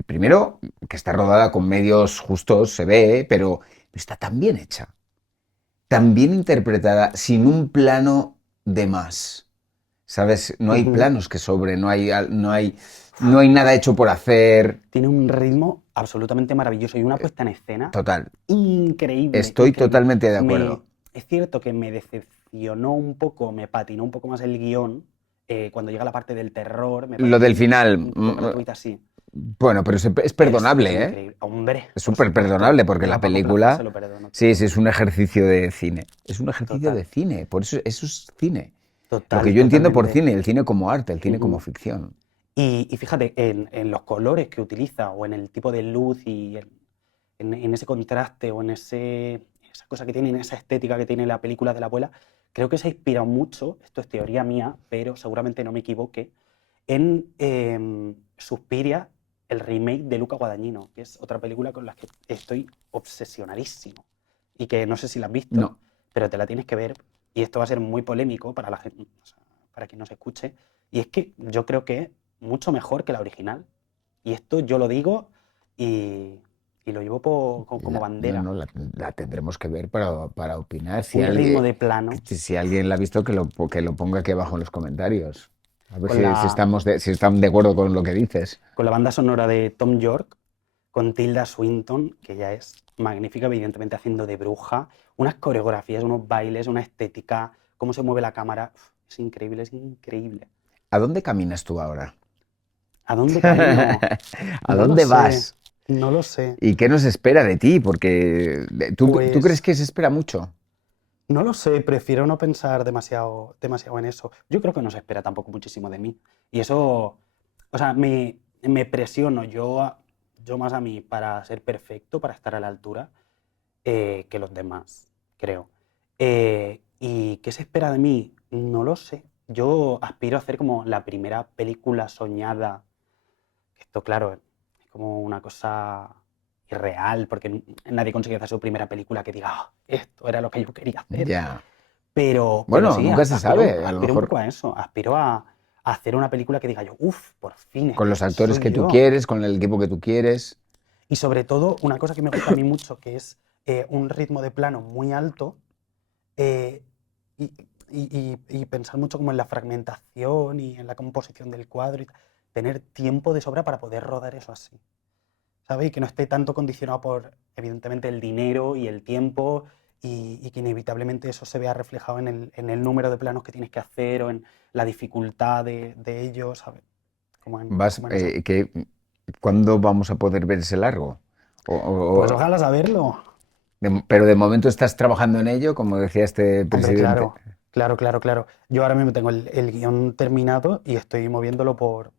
primero, que está rodada con medios justos, se ve, pero está tan bien hecha, tan bien interpretada, sin un plano de más. ¿Sabes? No hay Ujú. planos que sobren, no hay nada hecho por hacer. Tiene un ritmo absolutamente maravilloso y una puesta en escena Total, increíble, estoy increíble. totalmente de acuerdo. Es cierto que me decepcionó un poco, me patinó un poco más el guión. Cuando llega la parte del terror, me Lo parece del final, un poco gratuita, sí. bueno, pero es Pero es perdonable, ¿eh? increíble. Hombre, Es por súper supuesto. perdonable porque Yo la a Paco Plaza se película, lo perdono sí, todo. sí, es un ejercicio de cine. Es un ejercicio de Total, cine, por eso es cine. Lo que total, yo entiendo por totalmente. cine, el cine como arte, el cine como Ujú. ficción. Y fíjate, en los colores que utiliza o en el tipo de luz y en ese contraste o en esa cosa que tiene, en esa estética que tiene la película de la abuela, creo que se ha inspirado mucho, esto es teoría mía, pero seguramente no me equivoque, en Suspiria, el remake de Luca Guadagnino, que es otra película con la que estoy obsesionadísimo y que no sé si la has visto, No, pero te la tienes que ver y esto va a ser muy polémico para la gente, o sea, para quien nos escuche, y es que yo creo que es mucho mejor que la original. Y esto yo lo digo y, y lo llevo como no, bandera. no, la tendremos que ver para opinar. Un ritmo de plano Si alguien la ha visto, que lo ponga aquí abajo en los comentarios. A ver con la, si están de acuerdo con lo que dices. con la banda sonora de Tom York, con Tilda Swinton, que ya es magnífica, evidentemente haciendo de bruja, unas coreografías, unos bailes, una estética, cómo se mueve la cámara. Uf, es increíble, es increíble. ¿A dónde caminas tú ahora? ¿A dónde camino? ¿A No lo dónde sé, vas? no lo sé. ¿Y qué nos espera de ti? Porque ¿tú crees Pues que se espera mucho? no lo sé, prefiero no pensar demasiado en eso. Yo creo que no se espera tampoco muchísimo de mí. Y eso, o sea, me presiono yo más a mí para ser perfecto, para estar a la altura, que los demás, creo. ¿Y qué se espera de mí? No lo sé. Yo aspiro a hacer como la primera película soñada. Esto, claro, es como una cosa irreal, porque nadie consigue hacer su primera película que diga, "Ah, esto era lo que yo quería hacer". Ya. Pero Bueno, sí, nunca se sabe. A lo aspiro un mejor poco a eso, aspiro a hacer una película que diga yo, uff, por fin, con los este actores que soy tú yo. quieres, con el equipo que tú quieres. Y sobre todo, una cosa que me gusta a mí mucho, que es un ritmo de plano muy alto eh, y, y pensar mucho como en la fragmentación y en la composición del cuadro y tener tiempo de sobra para poder rodar eso así. ¿Sabes? Y que no esté tanto condicionado por, evidentemente, el dinero y el tiempo y que inevitablemente eso se vea reflejado en el número de planos que tienes que hacer o en la dificultad de ellos, ¿sabes? Vas, Como en eso. ¿cuándo vamos a poder ver ese largo? O- Pues o- o- ojalá saberlo. pero de momento estás trabajando en ello, como decía este Hombre, presidente, claro, claro, claro, claro. Yo ahora mismo tengo el guión terminado y estoy moviéndolo por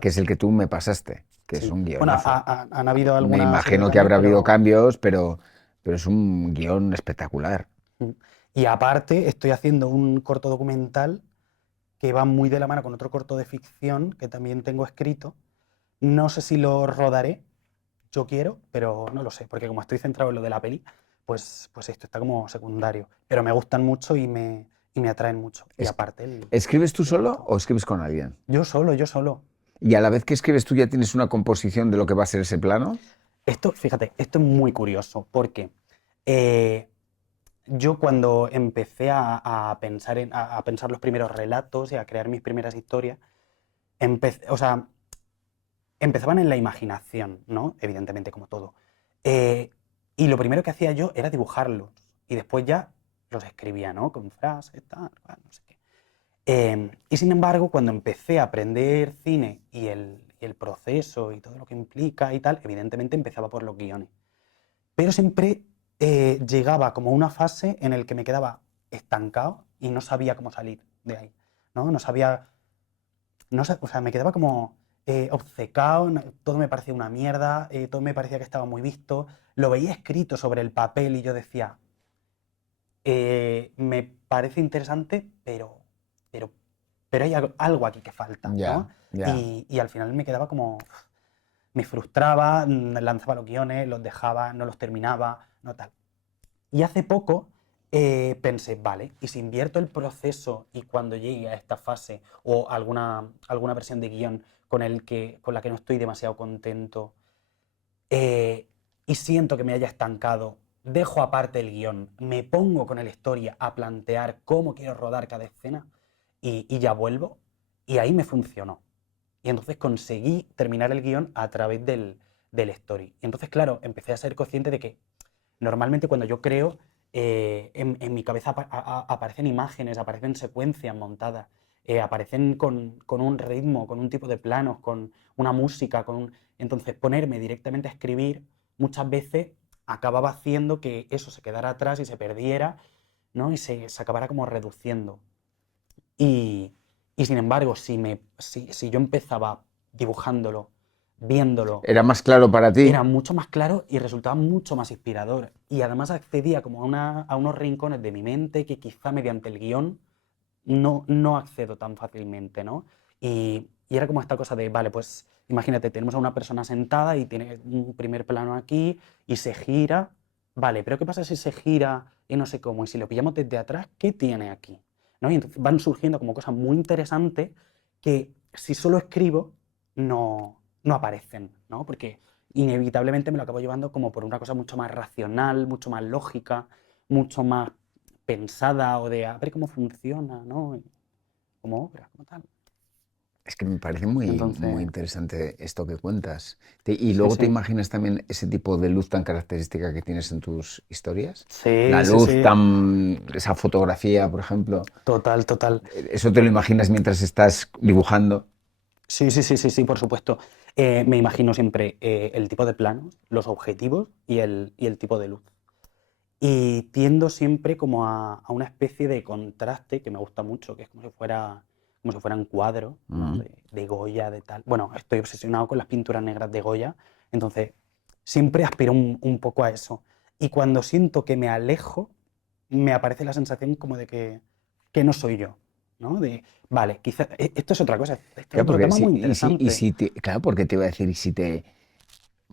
que es productoras. el que tú me pasaste, que es Sí. un Bueno, guionazo. han habido Me alguna serie de imagino que cambios, habrá habido pero... cambios, pero es un guión espectacular. Mm. Y aparte, estoy haciendo un corto documental que va muy de la mano con otro corto de ficción que también tengo escrito. No sé si lo rodaré, yo quiero, pero no lo sé, porque como estoy centrado en lo de la peli, pues esto está como secundario. Pero me gustan mucho y me atraen mucho. Y Es- aparte ¿Escribes tú el solo resto. o escribes con alguien? Yo solo, yo solo. Y a la vez que escribes tú ya tienes una composición de lo que va a ser ese plano. Esto, fíjate, esto es muy curioso, porque eh, yo cuando empecé a pensar a pensar los primeros relatos y a crear mis primeras historias, o sea, empezaban en la imaginación, ¿no? Evidentemente, como todo. Eh, y lo primero que hacía yo era dibujarlos. Y después ya los escribía, ¿no? Con frases, tal, cual, no sé qué. Y sin embargo, cuando empecé a aprender cine y el proceso y todo lo que implica y tal, evidentemente empezaba por los guiones. Pero siempre llegaba como una fase en el que me quedaba estancado y no sabía cómo salir de ahí, ¿no? No sabía, no, o sea, me quedaba como obcecado, todo me parecía una mierda, todo me parecía que estaba muy visto, lo veía escrito sobre el papel y yo decía, me parece interesante, pero pero hay algo aquí que falta, Ya, ¿no? ya. Y al final me quedaba como, me frustraba, lanzaba los guiones, los dejaba, no los terminaba, no tal. Y hace poco pensé, vale, y si invierto el proceso y cuando llegue a esta fase o alguna versión de guión con la que no estoy demasiado contento eh, y siento que me haya estancado, dejo aparte el guión, me pongo con el historia a plantear cómo quiero rodar cada escena y ya vuelvo, y ahí me funcionó. Y entonces conseguí terminar el guión a través del story. Y entonces, claro, empecé a ser consciente de que normalmente cuando yo creo, en mi cabeza aparecen imágenes, aparecen secuencias montadas, aparecen con un ritmo, con un tipo de planos, con una música, Entonces ponerme directamente a escribir muchas veces acababa haciendo que eso se quedara atrás y se perdiera, ¿no? Y se acabara como reduciendo. Y, y sin embargo, si yo empezaba dibujándolo, viéndolo, ¿Era más claro para ti? era mucho más claro y resultaba mucho más inspirador. Y además accedía como a unos rincones de mi mente que quizá mediante el guión no accedo tan fácilmente, ¿no? Y era como esta cosa de, vale, pues imagínate, tenemos a una persona sentada y tiene un primer plano aquí y se gira. Vale, pero ¿qué pasa si se gira y no sé cómo? Y si lo pillamos desde atrás, ¿qué tiene aquí? ¿No? Y entonces van surgiendo como cosas muy interesantes que si solo escribo no aparecen, ¿no? Porque inevitablemente me lo acabo llevando como por una cosa mucho más racional, mucho más lógica, mucho más pensada o de a ver cómo funciona, ¿no? Como obra, como tal. Es que me parece muy, muy Entonces, interesante esto que cuentas. Y sí, luego te sí. imaginas también ese tipo de luz tan característica que tienes en tus historias. La Sí, sí, luz sí. tan, esa fotografía, por ejemplo. Total, total. ¿Eso te lo imaginas mientras estás dibujando? Sí, sí, sí, sí, sí, por supuesto. Me imagino siempre el tipo de planos, los objetivos y el tipo de luz. Y tiendo siempre como a una especie de contraste que me gusta mucho, que es como si fueran cuadros, ¿no? Mm. De Goya, de tal. Bueno, estoy obsesionado con las pinturas negras de Goya, entonces siempre aspiro un poco a eso. Y cuando siento que me alejo, me aparece la sensación como de que no soy yo, ¿no? De, vale, quizás esto es otra cosa, este es Claro, otro porque tema sí, muy y interesante. si claro, porque te iba a decir, y si te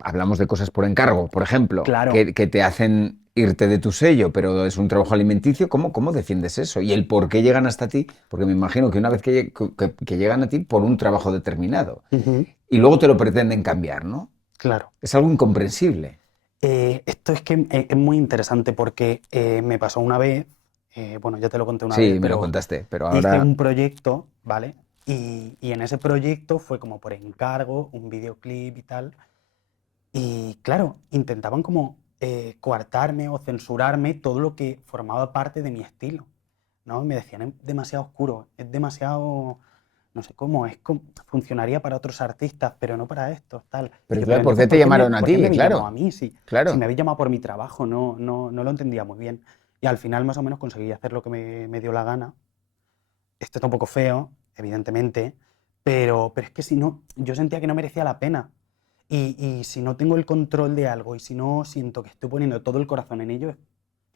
hablamos de cosas por encargo, por ejemplo, Claro. que te hacen irte de tu sello, pero es un trabajo alimenticio, ¿cómo defiendes eso? Y el por qué llegan hasta ti, porque me imagino que una vez que llegan a ti por un trabajo determinado Ujú. y luego te lo pretenden cambiar, ¿no? Claro. Es algo incomprensible. Esto es que es muy interesante porque me pasó una vez, bueno, ya te lo conté una vez, Sí, me lo pero contaste, pero hice ahora, un proyecto, ¿vale? Y en ese proyecto fue como por encargo, un videoclip y tal. Y claro, intentaban como coartarme o censurarme todo lo que formaba parte de mi estilo, ¿no? Me decían, es demasiado oscuro, es demasiado, no sé cómo, funcionaría para otros artistas, pero no para estos, tal. Y pero yo, claro, pero ¿por qué entonces, te ¿por qué me, llamaron a por qué me ti? habéis llamado a Claro, mí? Si claro. me habéis llamado por mi trabajo, no lo entendía muy bien. Y al final, más o menos, conseguí hacer lo que me dio la gana. Esto está un poco feo, evidentemente, pero es que si no, yo sentía que no merecía la pena. Y si no tengo el control de algo y si no siento que estoy poniendo todo el corazón en ello,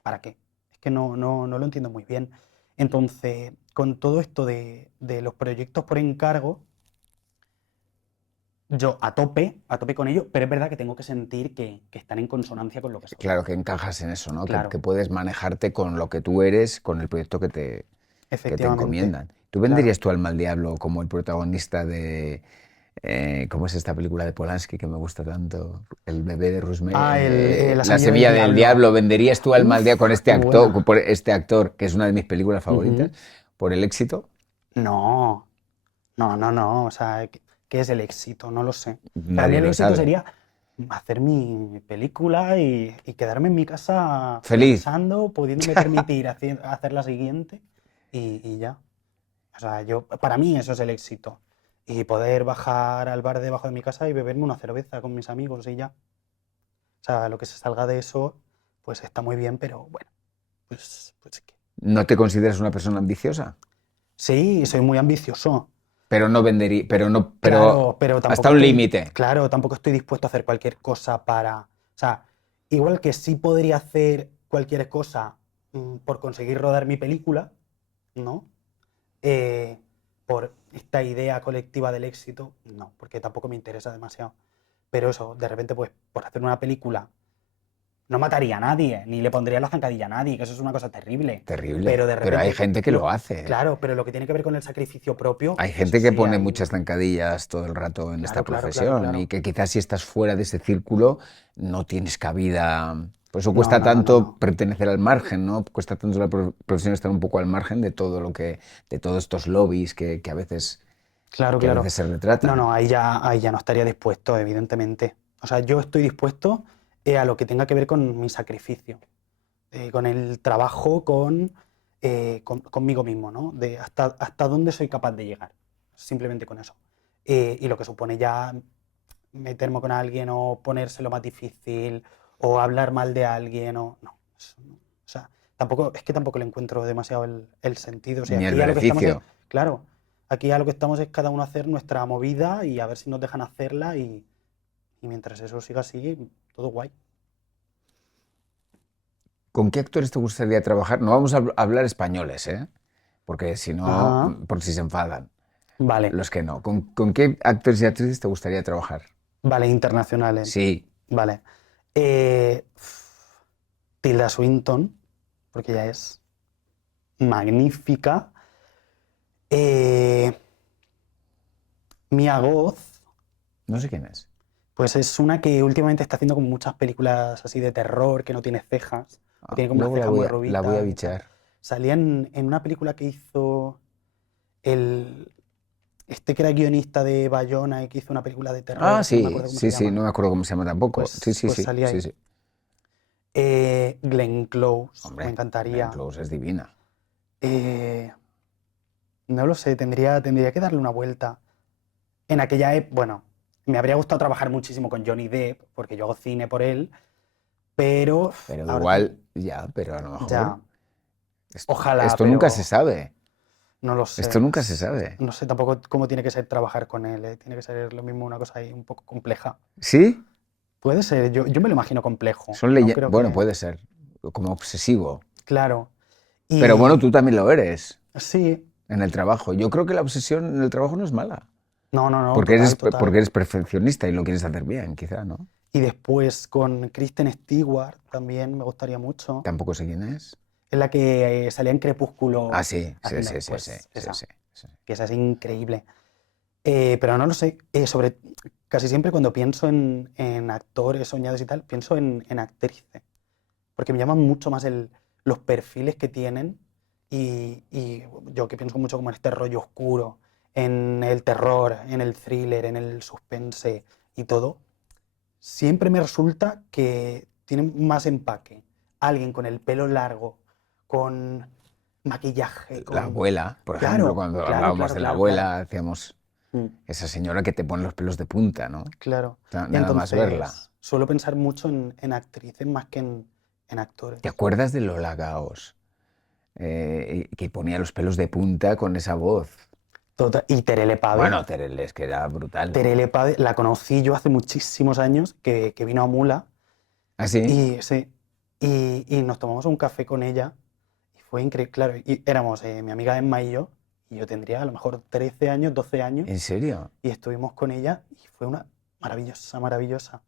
¿para qué? Es que no lo entiendo muy bien. Entonces, con todo esto de los proyectos por encargo, yo a tope con ello, pero es verdad que tengo que sentir que están en consonancia con lo que soy. Claro que encajas en eso, ¿no? Que Claro, puedes manejarte con lo que tú eres, con el proyecto que te efectivamente, encomiendan. ¿Tú claro. venderías tu alma al diablo como el protagonista de... ¿cómo es esta película de Polanski que me gusta tanto? El bebé de Ah, La La semilla del semilla del diablo. diablo. ¿Venderías tu alma al diablo con Uf, este qué actor, buena. por este actor, que es una de mis películas favoritas, Ujú. por el éxito? No, no. O sea, ¿qué es el éxito? No lo sé. Para mí Nadie el lo éxito sabe. sería hacer mi película y quedarme en mi casa Feliz. pensando, pudiéndome permitir hacer la siguiente y ya. O sea, para mí eso es el éxito. Y poder bajar al bar debajo de mi casa y beberme una cerveza con mis amigos y ya. O sea, lo que se salga de eso, pues está muy bien, pero bueno, pues sí que. ¿No te consideras una persona ambiciosa? Sí, soy muy ambicioso. Pero no vendería, pero no, pero Claro, pero hasta tampoco un estoy, límite. claro, tampoco estoy dispuesto a hacer cualquier cosa para, o sea, igual que sí podría hacer cualquier cosa por conseguir rodar mi película, ¿no? Eh, por esta idea colectiva del éxito, no, porque tampoco me interesa demasiado. Pero eso, de repente, pues, por hacer una película, no mataría a nadie, ni le pondría la zancadilla a nadie, que eso es una cosa terrible. Terrible. Pero de repente, Pero hay gente que lo hace. Claro, pero lo que tiene que ver con el sacrificio propio. Hay gente que sí, pone hay- muchas zancadillas todo el rato en esta Claro, profesión claro. y que quizás si estás fuera de ese círculo no tienes cabida. Por eso No, cuesta no, tanto no. pertenecer al margen, ¿no? Cuesta tanto la profesión estar un poco al margen de todo lo que, de todos estos lobbies que a veces, Claro, que a claro. veces se retratan. No, ahí ya no estaría dispuesto, evidentemente. O sea, yo estoy dispuesto a lo que tenga que ver con mi sacrificio, con el trabajo, conmigo mismo, ¿no? De hasta dónde soy capaz de llegar, simplemente con eso. Y lo que supone ya meterme con alguien o ponérselo más difícil o hablar mal de alguien o... No, eso no. O sea, tampoco le encuentro demasiado el sentido. O sea, Ni el aquí ya lo que estamos es... beneficio. Claro, aquí ya lo que estamos es cada uno hacer nuestra movida y a ver si nos dejan hacerla y mientras eso siga así, todo guay. ¿Con qué actores te gustaría trabajar? No vamos a hablar españoles, ¿eh? Porque si no, Ajá. por si se enfadan. Vale, Los que no. ¿Con qué actores y actrices te gustaría trabajar? vale, internacionales. Sí. Vale. Tilda Swinton, porque ella es magnífica. Eh, Mia Goth, No sé quién es. pues es una que últimamente está haciendo como muchas películas así de terror, que no tiene cejas, que tiene como una Luego ceja muy la voy a rubita y tal. bichear. Salía en una película que hizo el, este que era guionista de Bayona y que hizo una película de terror, que no me Sí, acuerdo cómo se sí, sí, llama. no me acuerdo cómo se llama tampoco. Sí, sí, Pues sí, salía sí, ahí. sí. Glenn Close, me Hombre, Glenn encantaría. Close es divina. Eh, no lo sé, tendría que darle una vuelta. En aquella época, bueno, me habría gustado trabajar muchísimo con Johnny Depp, porque yo hago cine por él, pero Pero ahora igual, ya, pero a lo mejor ya, ojalá, esto nunca se pero sabe. no lo Esto sé. nunca se sabe. No sé tampoco cómo tiene que ser trabajar con él, ¿eh? Tiene que ser lo mismo, una cosa ahí un poco compleja. ¿Sí? Puede ser, yo me lo imagino complejo. Son No leyes. creo Bueno, que. puede ser. Como obsesivo. Claro. Pero bueno, Y tú también lo eres sí, en el trabajo. Yo creo que la obsesión en el trabajo no es mala. no, Porque eres, total, porque total. eres perfeccionista y lo quieres hacer bien, quizá, ¿no? Y después con Kristen Stewart también me gustaría mucho. Tampoco sé quién es. Es la que salía en Ah, Crepúsculo sí, sí, haciendo, sí, sí, sí, pues, sí, esa, sí, sí. que esa es increíble. Pero no lo sé, casi siempre cuando pienso en actores soñados y tal, pienso en actrices, porque me llaman mucho más los perfiles que tienen y yo que pienso mucho como en este rollo oscuro, en el terror, en el thriller, en el suspense y todo, siempre me resulta que tienen más empaque. Alguien con el pelo largo, con maquillaje, La con... abuela, por ejemplo, Claro, cuando claro, hablábamos claro, de la claro, claro. abuela, decíamos, Mm. esa señora que te pone los pelos de punta, ¿no? Claro. Nada más verla. Entonces, suelo pensar mucho en actrices más que en actores. ¿Te acuerdas de Lola Gaos? Que ponía los pelos de punta con esa voz. Y Terele Pave. Bueno, Terele, es que era brutal. Terele Pave la conocí yo hace muchísimos años, que vino a Mula, ¿Ah, sí? y, sí, y nos tomamos un café con ella, y fue increíble. Claro, y éramos mi amiga Emma y yo tendría a lo mejor 13 años, 12 años, ¿En serio? y estuvimos con ella, y fue una maravillosa, maravillosa.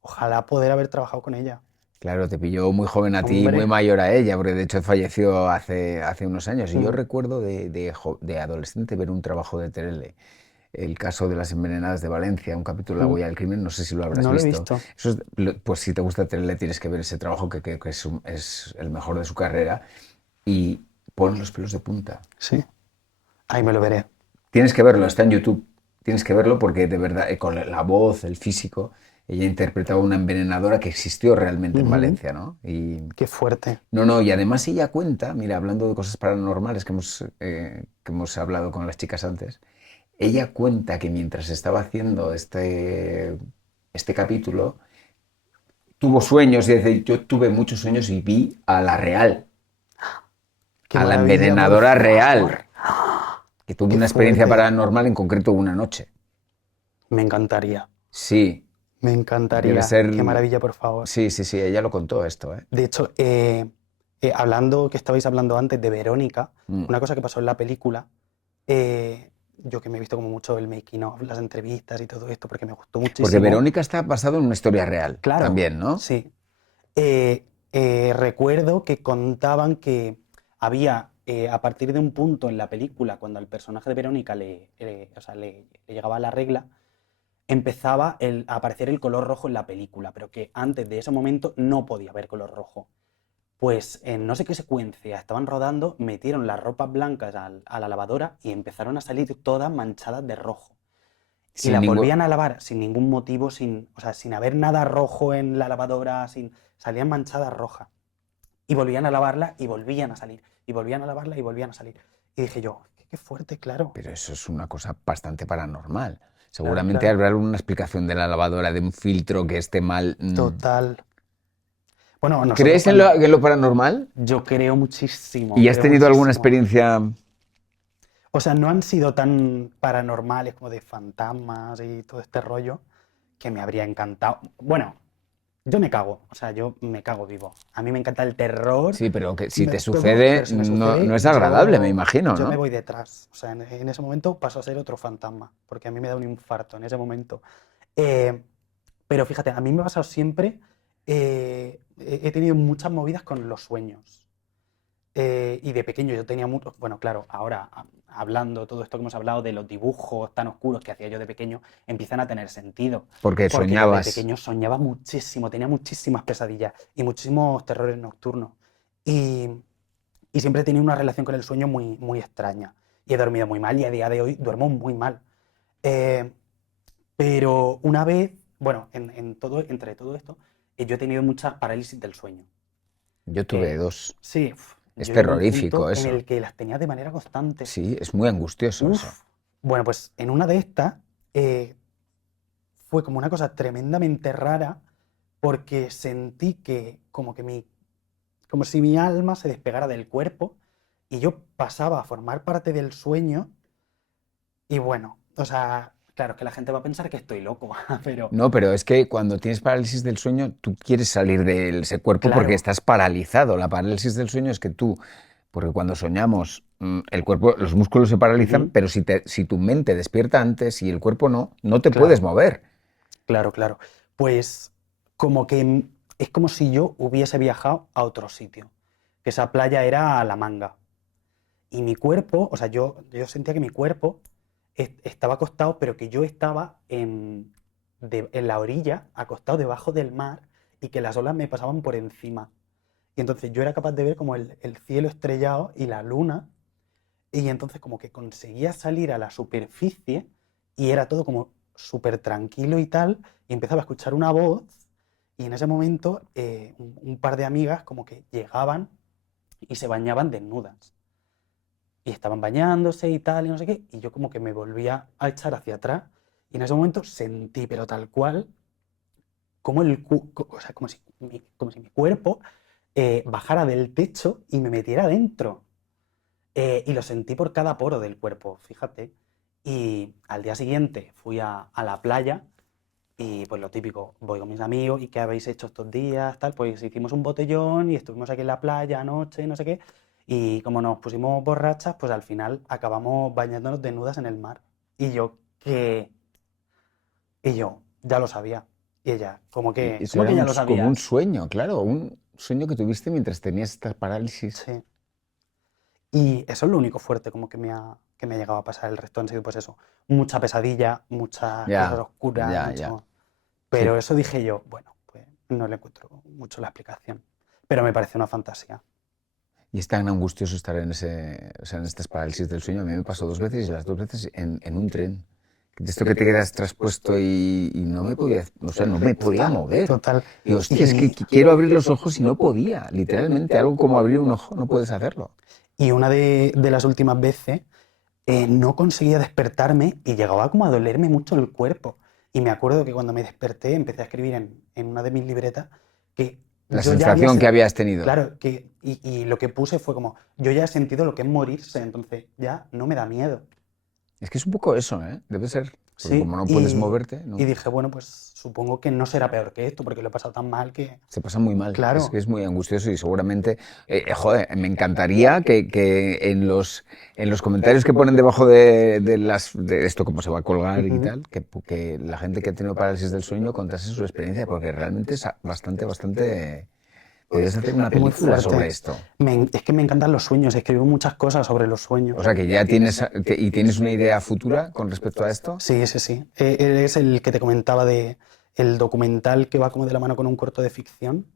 Ojalá poder haber trabajado con ella. Claro, te pilló muy joven a ti y muy Hombre. mayor a ella, porque de hecho falleció hace unos años. Y yo Mm, recuerdo de adolescente ver un trabajo de Terele, el caso de las envenenadas de Valencia, un capítulo de La mm. huella del crimen, no sé si lo habrás No lo he visto. visto. Eso pues si te gusta Terele tienes que ver ese trabajo que es el mejor de su carrera y pon los pelos de punta. Sí. Ahí me lo veré. Tienes que verlo, está en YouTube. Tienes que verlo porque de verdad, con la voz, el físico, ella interpretaba una envenenadora que existió realmente en Ujú. Valencia, ¿no? Y Qué fuerte. no, y además ella cuenta, mira, hablando de cosas paranormales que hemos hablado con las chicas antes, ella cuenta que mientras estaba haciendo este capítulo, tuvo sueños, y dice, yo tuve muchos sueños y vi a la real, Qué a la maravilla, por envenenadora real, favor. que tuvo Qué una experiencia fuerte. paranormal en concreto una noche. Me encantaría. Sí, Me debe encantaría. ser... Qué maravilla, por favor. Sí, sí, sí, ella lo contó esto, ¿eh? De hecho, hablando, que estabais hablando antes de Verónica, Mm. una cosa que pasó en la película, eh, yo que me he visto como mucho el making of, las entrevistas y todo esto, porque me gustó Porque muchísimo. Verónica está basado en una historia real Claro, también, ¿no? sí. Recuerdo que contaban que había, a partir de un punto en la película, cuando al personaje de Verónica o sea, le llegaba la regla, empezaba a aparecer el color rojo en la película, pero que antes de ese momento no podía haber color rojo. Pues en no sé qué secuencia estaban rodando, metieron las ropas blancas a la lavadora y empezaron a salir todas manchadas de rojo. Y Sin las ningún... volvían a lavar sin ningún motivo, o sea, sin haber nada rojo en la lavadora, salían manchadas rojas. Y volvían a lavarla y volvían a salir. Y volvían a lavarla y volvían a salir. Y dije yo, qué fuerte, claro. Pero eso es una cosa bastante paranormal. Claro, Seguramente claro. habrá una explicación de la lavadora, de un filtro que esté mal. Total. Bueno, nosotros ¿Crees cuando... en lo paranormal? Yo creo muchísimo, ¿Y has creo tenido alguna muchísimo. experiencia? O sea, no han sido tan paranormales como de fantasmas y todo este rollo que me habría encantado. Bueno, yo me cago, o sea, yo me cago vivo. A mí me encanta el terror, Sí, pero que si te todo, sucede, pero si me no sucede, es agradable, me imagino, yo me ¿no? voy detrás. O sea, en ese momento paso a ser otro fantasma, porque a mí me da un infarto en ese momento. Eh, pero fíjate, a mí me ha pasado siempre, he tenido muchas movidas con los sueños. Y de pequeño yo tenía mucho, bueno, claro, ahora hablando todo esto que hemos hablado de los dibujos tan oscuros que hacía yo de pequeño, empiezan a tener sentido. Porque Porque yo de soñabas. pequeño soñaba muchísimo, tenía muchísimas pesadillas y muchísimos terrores nocturnos. Y, y siempre he tenido una relación con el sueño muy, muy extraña. Y he dormido muy mal y a día de hoy duermo muy mal. Eh, pero una vez, bueno, entre todo esto, yo he tenido muchas parálisis del sueño. Yo tuve dos. Sí, Es yo llegué a un terrorífico punto en eso. el que las tenía de manera constante. Sí, es muy angustioso eso. Uf. Bueno, pues en una de estas eh, fue como una cosa tremendamente rara porque sentí que como si mi alma se despegara del cuerpo y yo pasaba a formar parte del sueño y bueno, o sea, claro, es que la gente va a pensar que estoy loco, pero No, pero es que cuando tienes parálisis del sueño, tú quieres salir de ese cuerpo porque claro, estás paralizado. La parálisis del sueño es que tú, porque cuando soñamos, el cuerpo, los músculos se paralizan, ujú, pero si tu mente despierta antes y el cuerpo no, no te puedes claro, mover. claro, claro. Pues como que es como si yo hubiese viajado a otro sitio, que esa playa era La Manga. Y mi cuerpo, o sea, yo sentía que mi cuerpo estaba acostado, pero que yo estaba en la orilla, acostado debajo del mar, y que las olas me pasaban por encima. Y entonces yo era capaz de ver como el cielo estrellado y la luna, y entonces como que conseguía salir a la superficie y era todo como súper tranquilo y tal, y empezaba a escuchar una voz, y en ese momento un par de amigas como que llegaban y se bañaban desnudas y estaban bañándose y tal, y no sé qué, y yo como que me volvía a echar hacia atrás, y en ese momento sentí, pero tal cual, como o sea, como si mi cuerpo bajara del techo y me metiera dentro. Y lo sentí por cada poro del cuerpo, fíjate. Y al día siguiente fui a la playa y pues lo típico, voy con mis amigos y ¿qué habéis hecho estos días? Tal, pues hicimos un botellón y estuvimos aquí en la playa anoche, no sé qué. Y como nos pusimos borrachas, pues al final acabamos bañándonos desnudas en el mar. Y yo, ¿qué? Y yo, ya lo sabía. Y ella, Y eso ¿cómo era que ya lo como un sabías? sueño, claro, un sueño que tuviste mientras tenías esta parálisis. Sí. Y eso es lo único fuerte como que me ha llegado a pasar. El resto han sido pues eso, mucha pesadilla, muchas cosas Ya, oscuras, ya, ya. mucho... Sí. Pero eso dije yo, bueno, pues no le encuentro mucho la explicación. Pero me parece una fantasía. Y es tan angustioso estar en o sea, en estas parálisis del sueño. A mí me pasó dos veces y las dos veces en un tren. De esto que te quedas traspuesto y no me podía, o sea, no me podía Total, mover. total. Y hostia, es que Y, quiero abrir los ojos y no podía. Literalmente, algo como abrir un ojo, no puedes hacerlo. y una de las últimas veces no conseguía despertarme y llegaba como a dolerme mucho el cuerpo. Y me acuerdo que cuando me desperté empecé a escribir en una de mis libretas que La yo ya había sensación que sentido, habías tenido. claro, y lo que puse fue como, yo ya he sentido lo que es morirse, entonces ya no me da miedo. Es que es un poco eso, ¿eh? Debe ser. Porque Sí, como no puedes moverte, ¿no? y dije, bueno, pues supongo que no será peor que esto, porque lo he pasado tan mal que... Se pasa muy mal, Claro. es que es muy angustioso y seguramente, joder, me encantaría que en los comentarios que ponen debajo de esto, cómo se va a colgar y tal, que la gente que ha tenido parálisis del sueño contase su experiencia, porque realmente es bastante... Podrías hacer una Muy película fuerte. sobre esto. Es que me encantan los sueños, escribo muchas cosas sobre los sueños. O sea, que ya tienes una idea futura con respecto a esto. Sí, sí, sí. Es el que te comentaba de el documental que va como de la mano con un corto de ficción.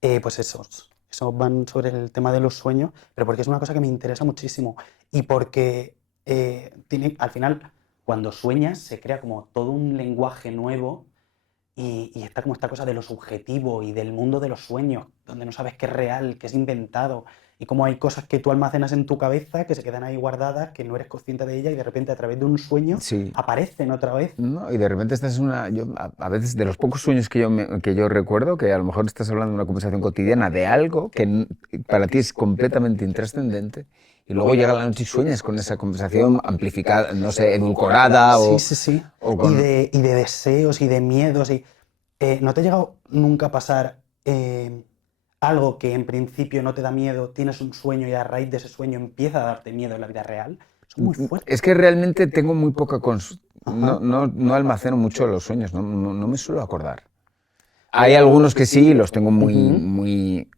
Pues esos van sobre el tema de los sueños, pero porque es una cosa que me interesa muchísimo y porque al final, cuando sueñas, se crea como todo un lenguaje nuevo y está como esta cosa de lo subjetivo y del mundo de los sueños, donde no sabes qué es real, qué es inventado, y cómo hay cosas que tú almacenas en tu cabeza que se quedan ahí guardadas, que no eres consciente de ellas y de repente a través de un sueño Sí. aparecen otra vez. No, y de repente estás en una... a veces, de los pocos sueños que yo recuerdo, que a lo mejor estás hablando de una conversación cotidiana de algo que para ti es completamente intrascendente, y luego llega la noche y sueñas con esa conversación amplificada, no sé, edulcorada Sí, o... sí, sí. o con... Y de deseos y de miedos. ¿No te ha llegado nunca a pasar algo que en principio no te da miedo, tienes un sueño y a raíz de ese sueño empieza a darte miedo en la vida real? Son muy fuertes. Es que realmente tengo muy poca... Ajá. No almaceno mucho los sueños, no me suelo acordar. Hay algunos que sí, los tengo muy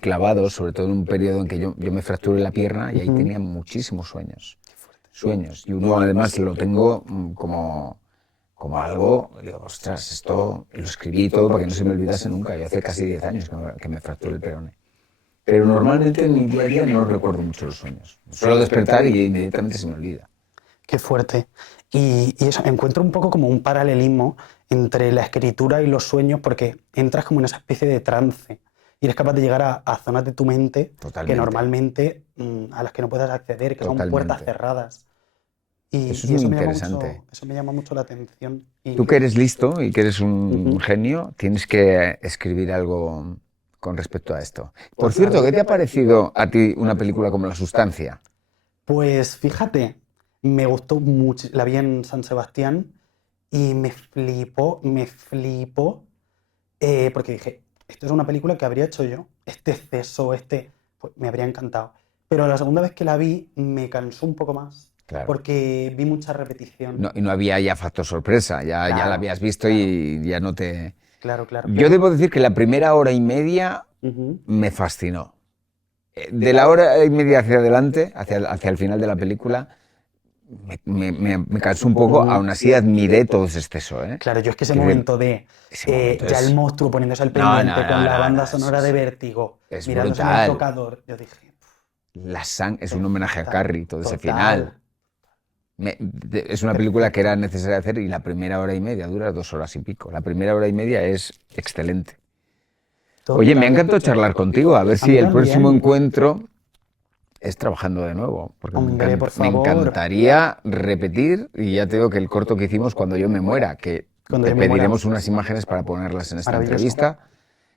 clavados, sobre todo en un periodo en que yo me fracturé la pierna y ahí tenía muchísimos sueños. Y uno además lo tengo como algo, digo, ostras, esto lo escribí todo para que no se me olvidase nunca. Yo hace casi 10 años que me fracturé el peroné. Pero normalmente en mi día a día no recuerdo mucho los sueños. Suelo despertar y inmediatamente se me olvida. Qué fuerte. Y eso, encuentro un poco como un paralelismo entre la escritura y los sueños porque entras como en esa especie de trance y eres capaz de llegar a zonas de tu mente Totalmente. que normalmente a las que no puedes acceder, que son puertas cerradas. Y Eso es muy interesante. Eso me llama mucho la atención. Tú que eres listo y que eres un genio, tienes que escribir algo con respecto a esto. Por cierto, ¿qué te ha parecido a ti una película como La Sustancia? Pues fíjate, me gustó mucho, la vi en San Sebastián y me flipó, porque dije, esto es una película que habría hecho yo, este exceso, pues me habría encantado. Pero la segunda vez que la vi me cansó un poco más, Claro. porque vi mucha repetición. Y no había ya factor sorpresa, ya la habías visto y ya no te... Claro. Yo debo decir que la primera hora y media me fascinó. De la hora y media hacia adelante, hacia el final de la película, me cansó un poco, aún así admiré todo ese exceso. Claro, yo es que ese momento de ya el monstruo poniéndose al pendiente con la banda sonora de Vértigo, mirándose en el tocador, yo dije... La Sang es un homenaje a Carrie, todo ese final. Es una película que era necesaria hacer y la primera hora y media dura 2 horas y pico. La primera hora y media es excelente. Oye, me ha encantado charlar contigo, a ver si el próximo encuentro es trabajando de nuevo, porque me encantaría repetir, y ya te digo que el corto que hicimos Cuando yo me muera, que te pediremos unas imágenes para ponerlas en esta entrevista,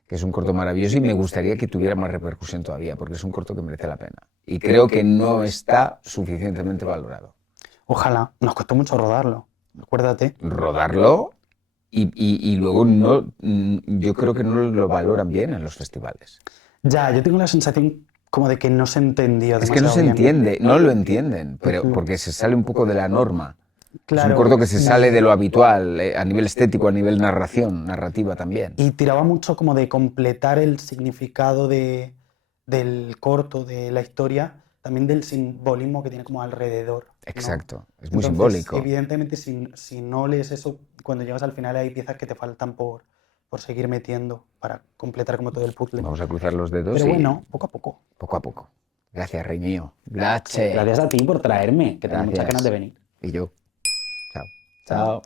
que es un corto maravilloso y me gustaría que tuviera más repercusión todavía, porque es un corto que merece la pena. Y creo que no está suficientemente valorado. Ojalá, nos costó mucho rodarlo, acuérdate. Rodarlo y luego yo creo que no lo valoran bien en los festivales. Ya, yo tengo la sensación como de que no se entendió demasiado bien. Es que no se entiende, no lo entienden, pero porque se sale un poco de la norma. Claro, es un corto que se sale de lo habitual, a nivel estético, a nivel narrativa también. Y tiraba mucho como de completar el significado del corto, de la historia, también del simbolismo que tiene como alrededor, ¿no? Exacto, es muy Entonces, simbólico. Evidentemente, si no lees eso, cuando llegas al final hay piezas que te faltan por seguir metiendo para completar como todo el puzzle. Vamos a cruzar los dedos. Pero bueno, poco a poco. Poco a poco. Gracias, rey mío. Gracias. Gracias a ti por traerme, que tengo muchas ganas de venir. Y yo. Chao. Chao.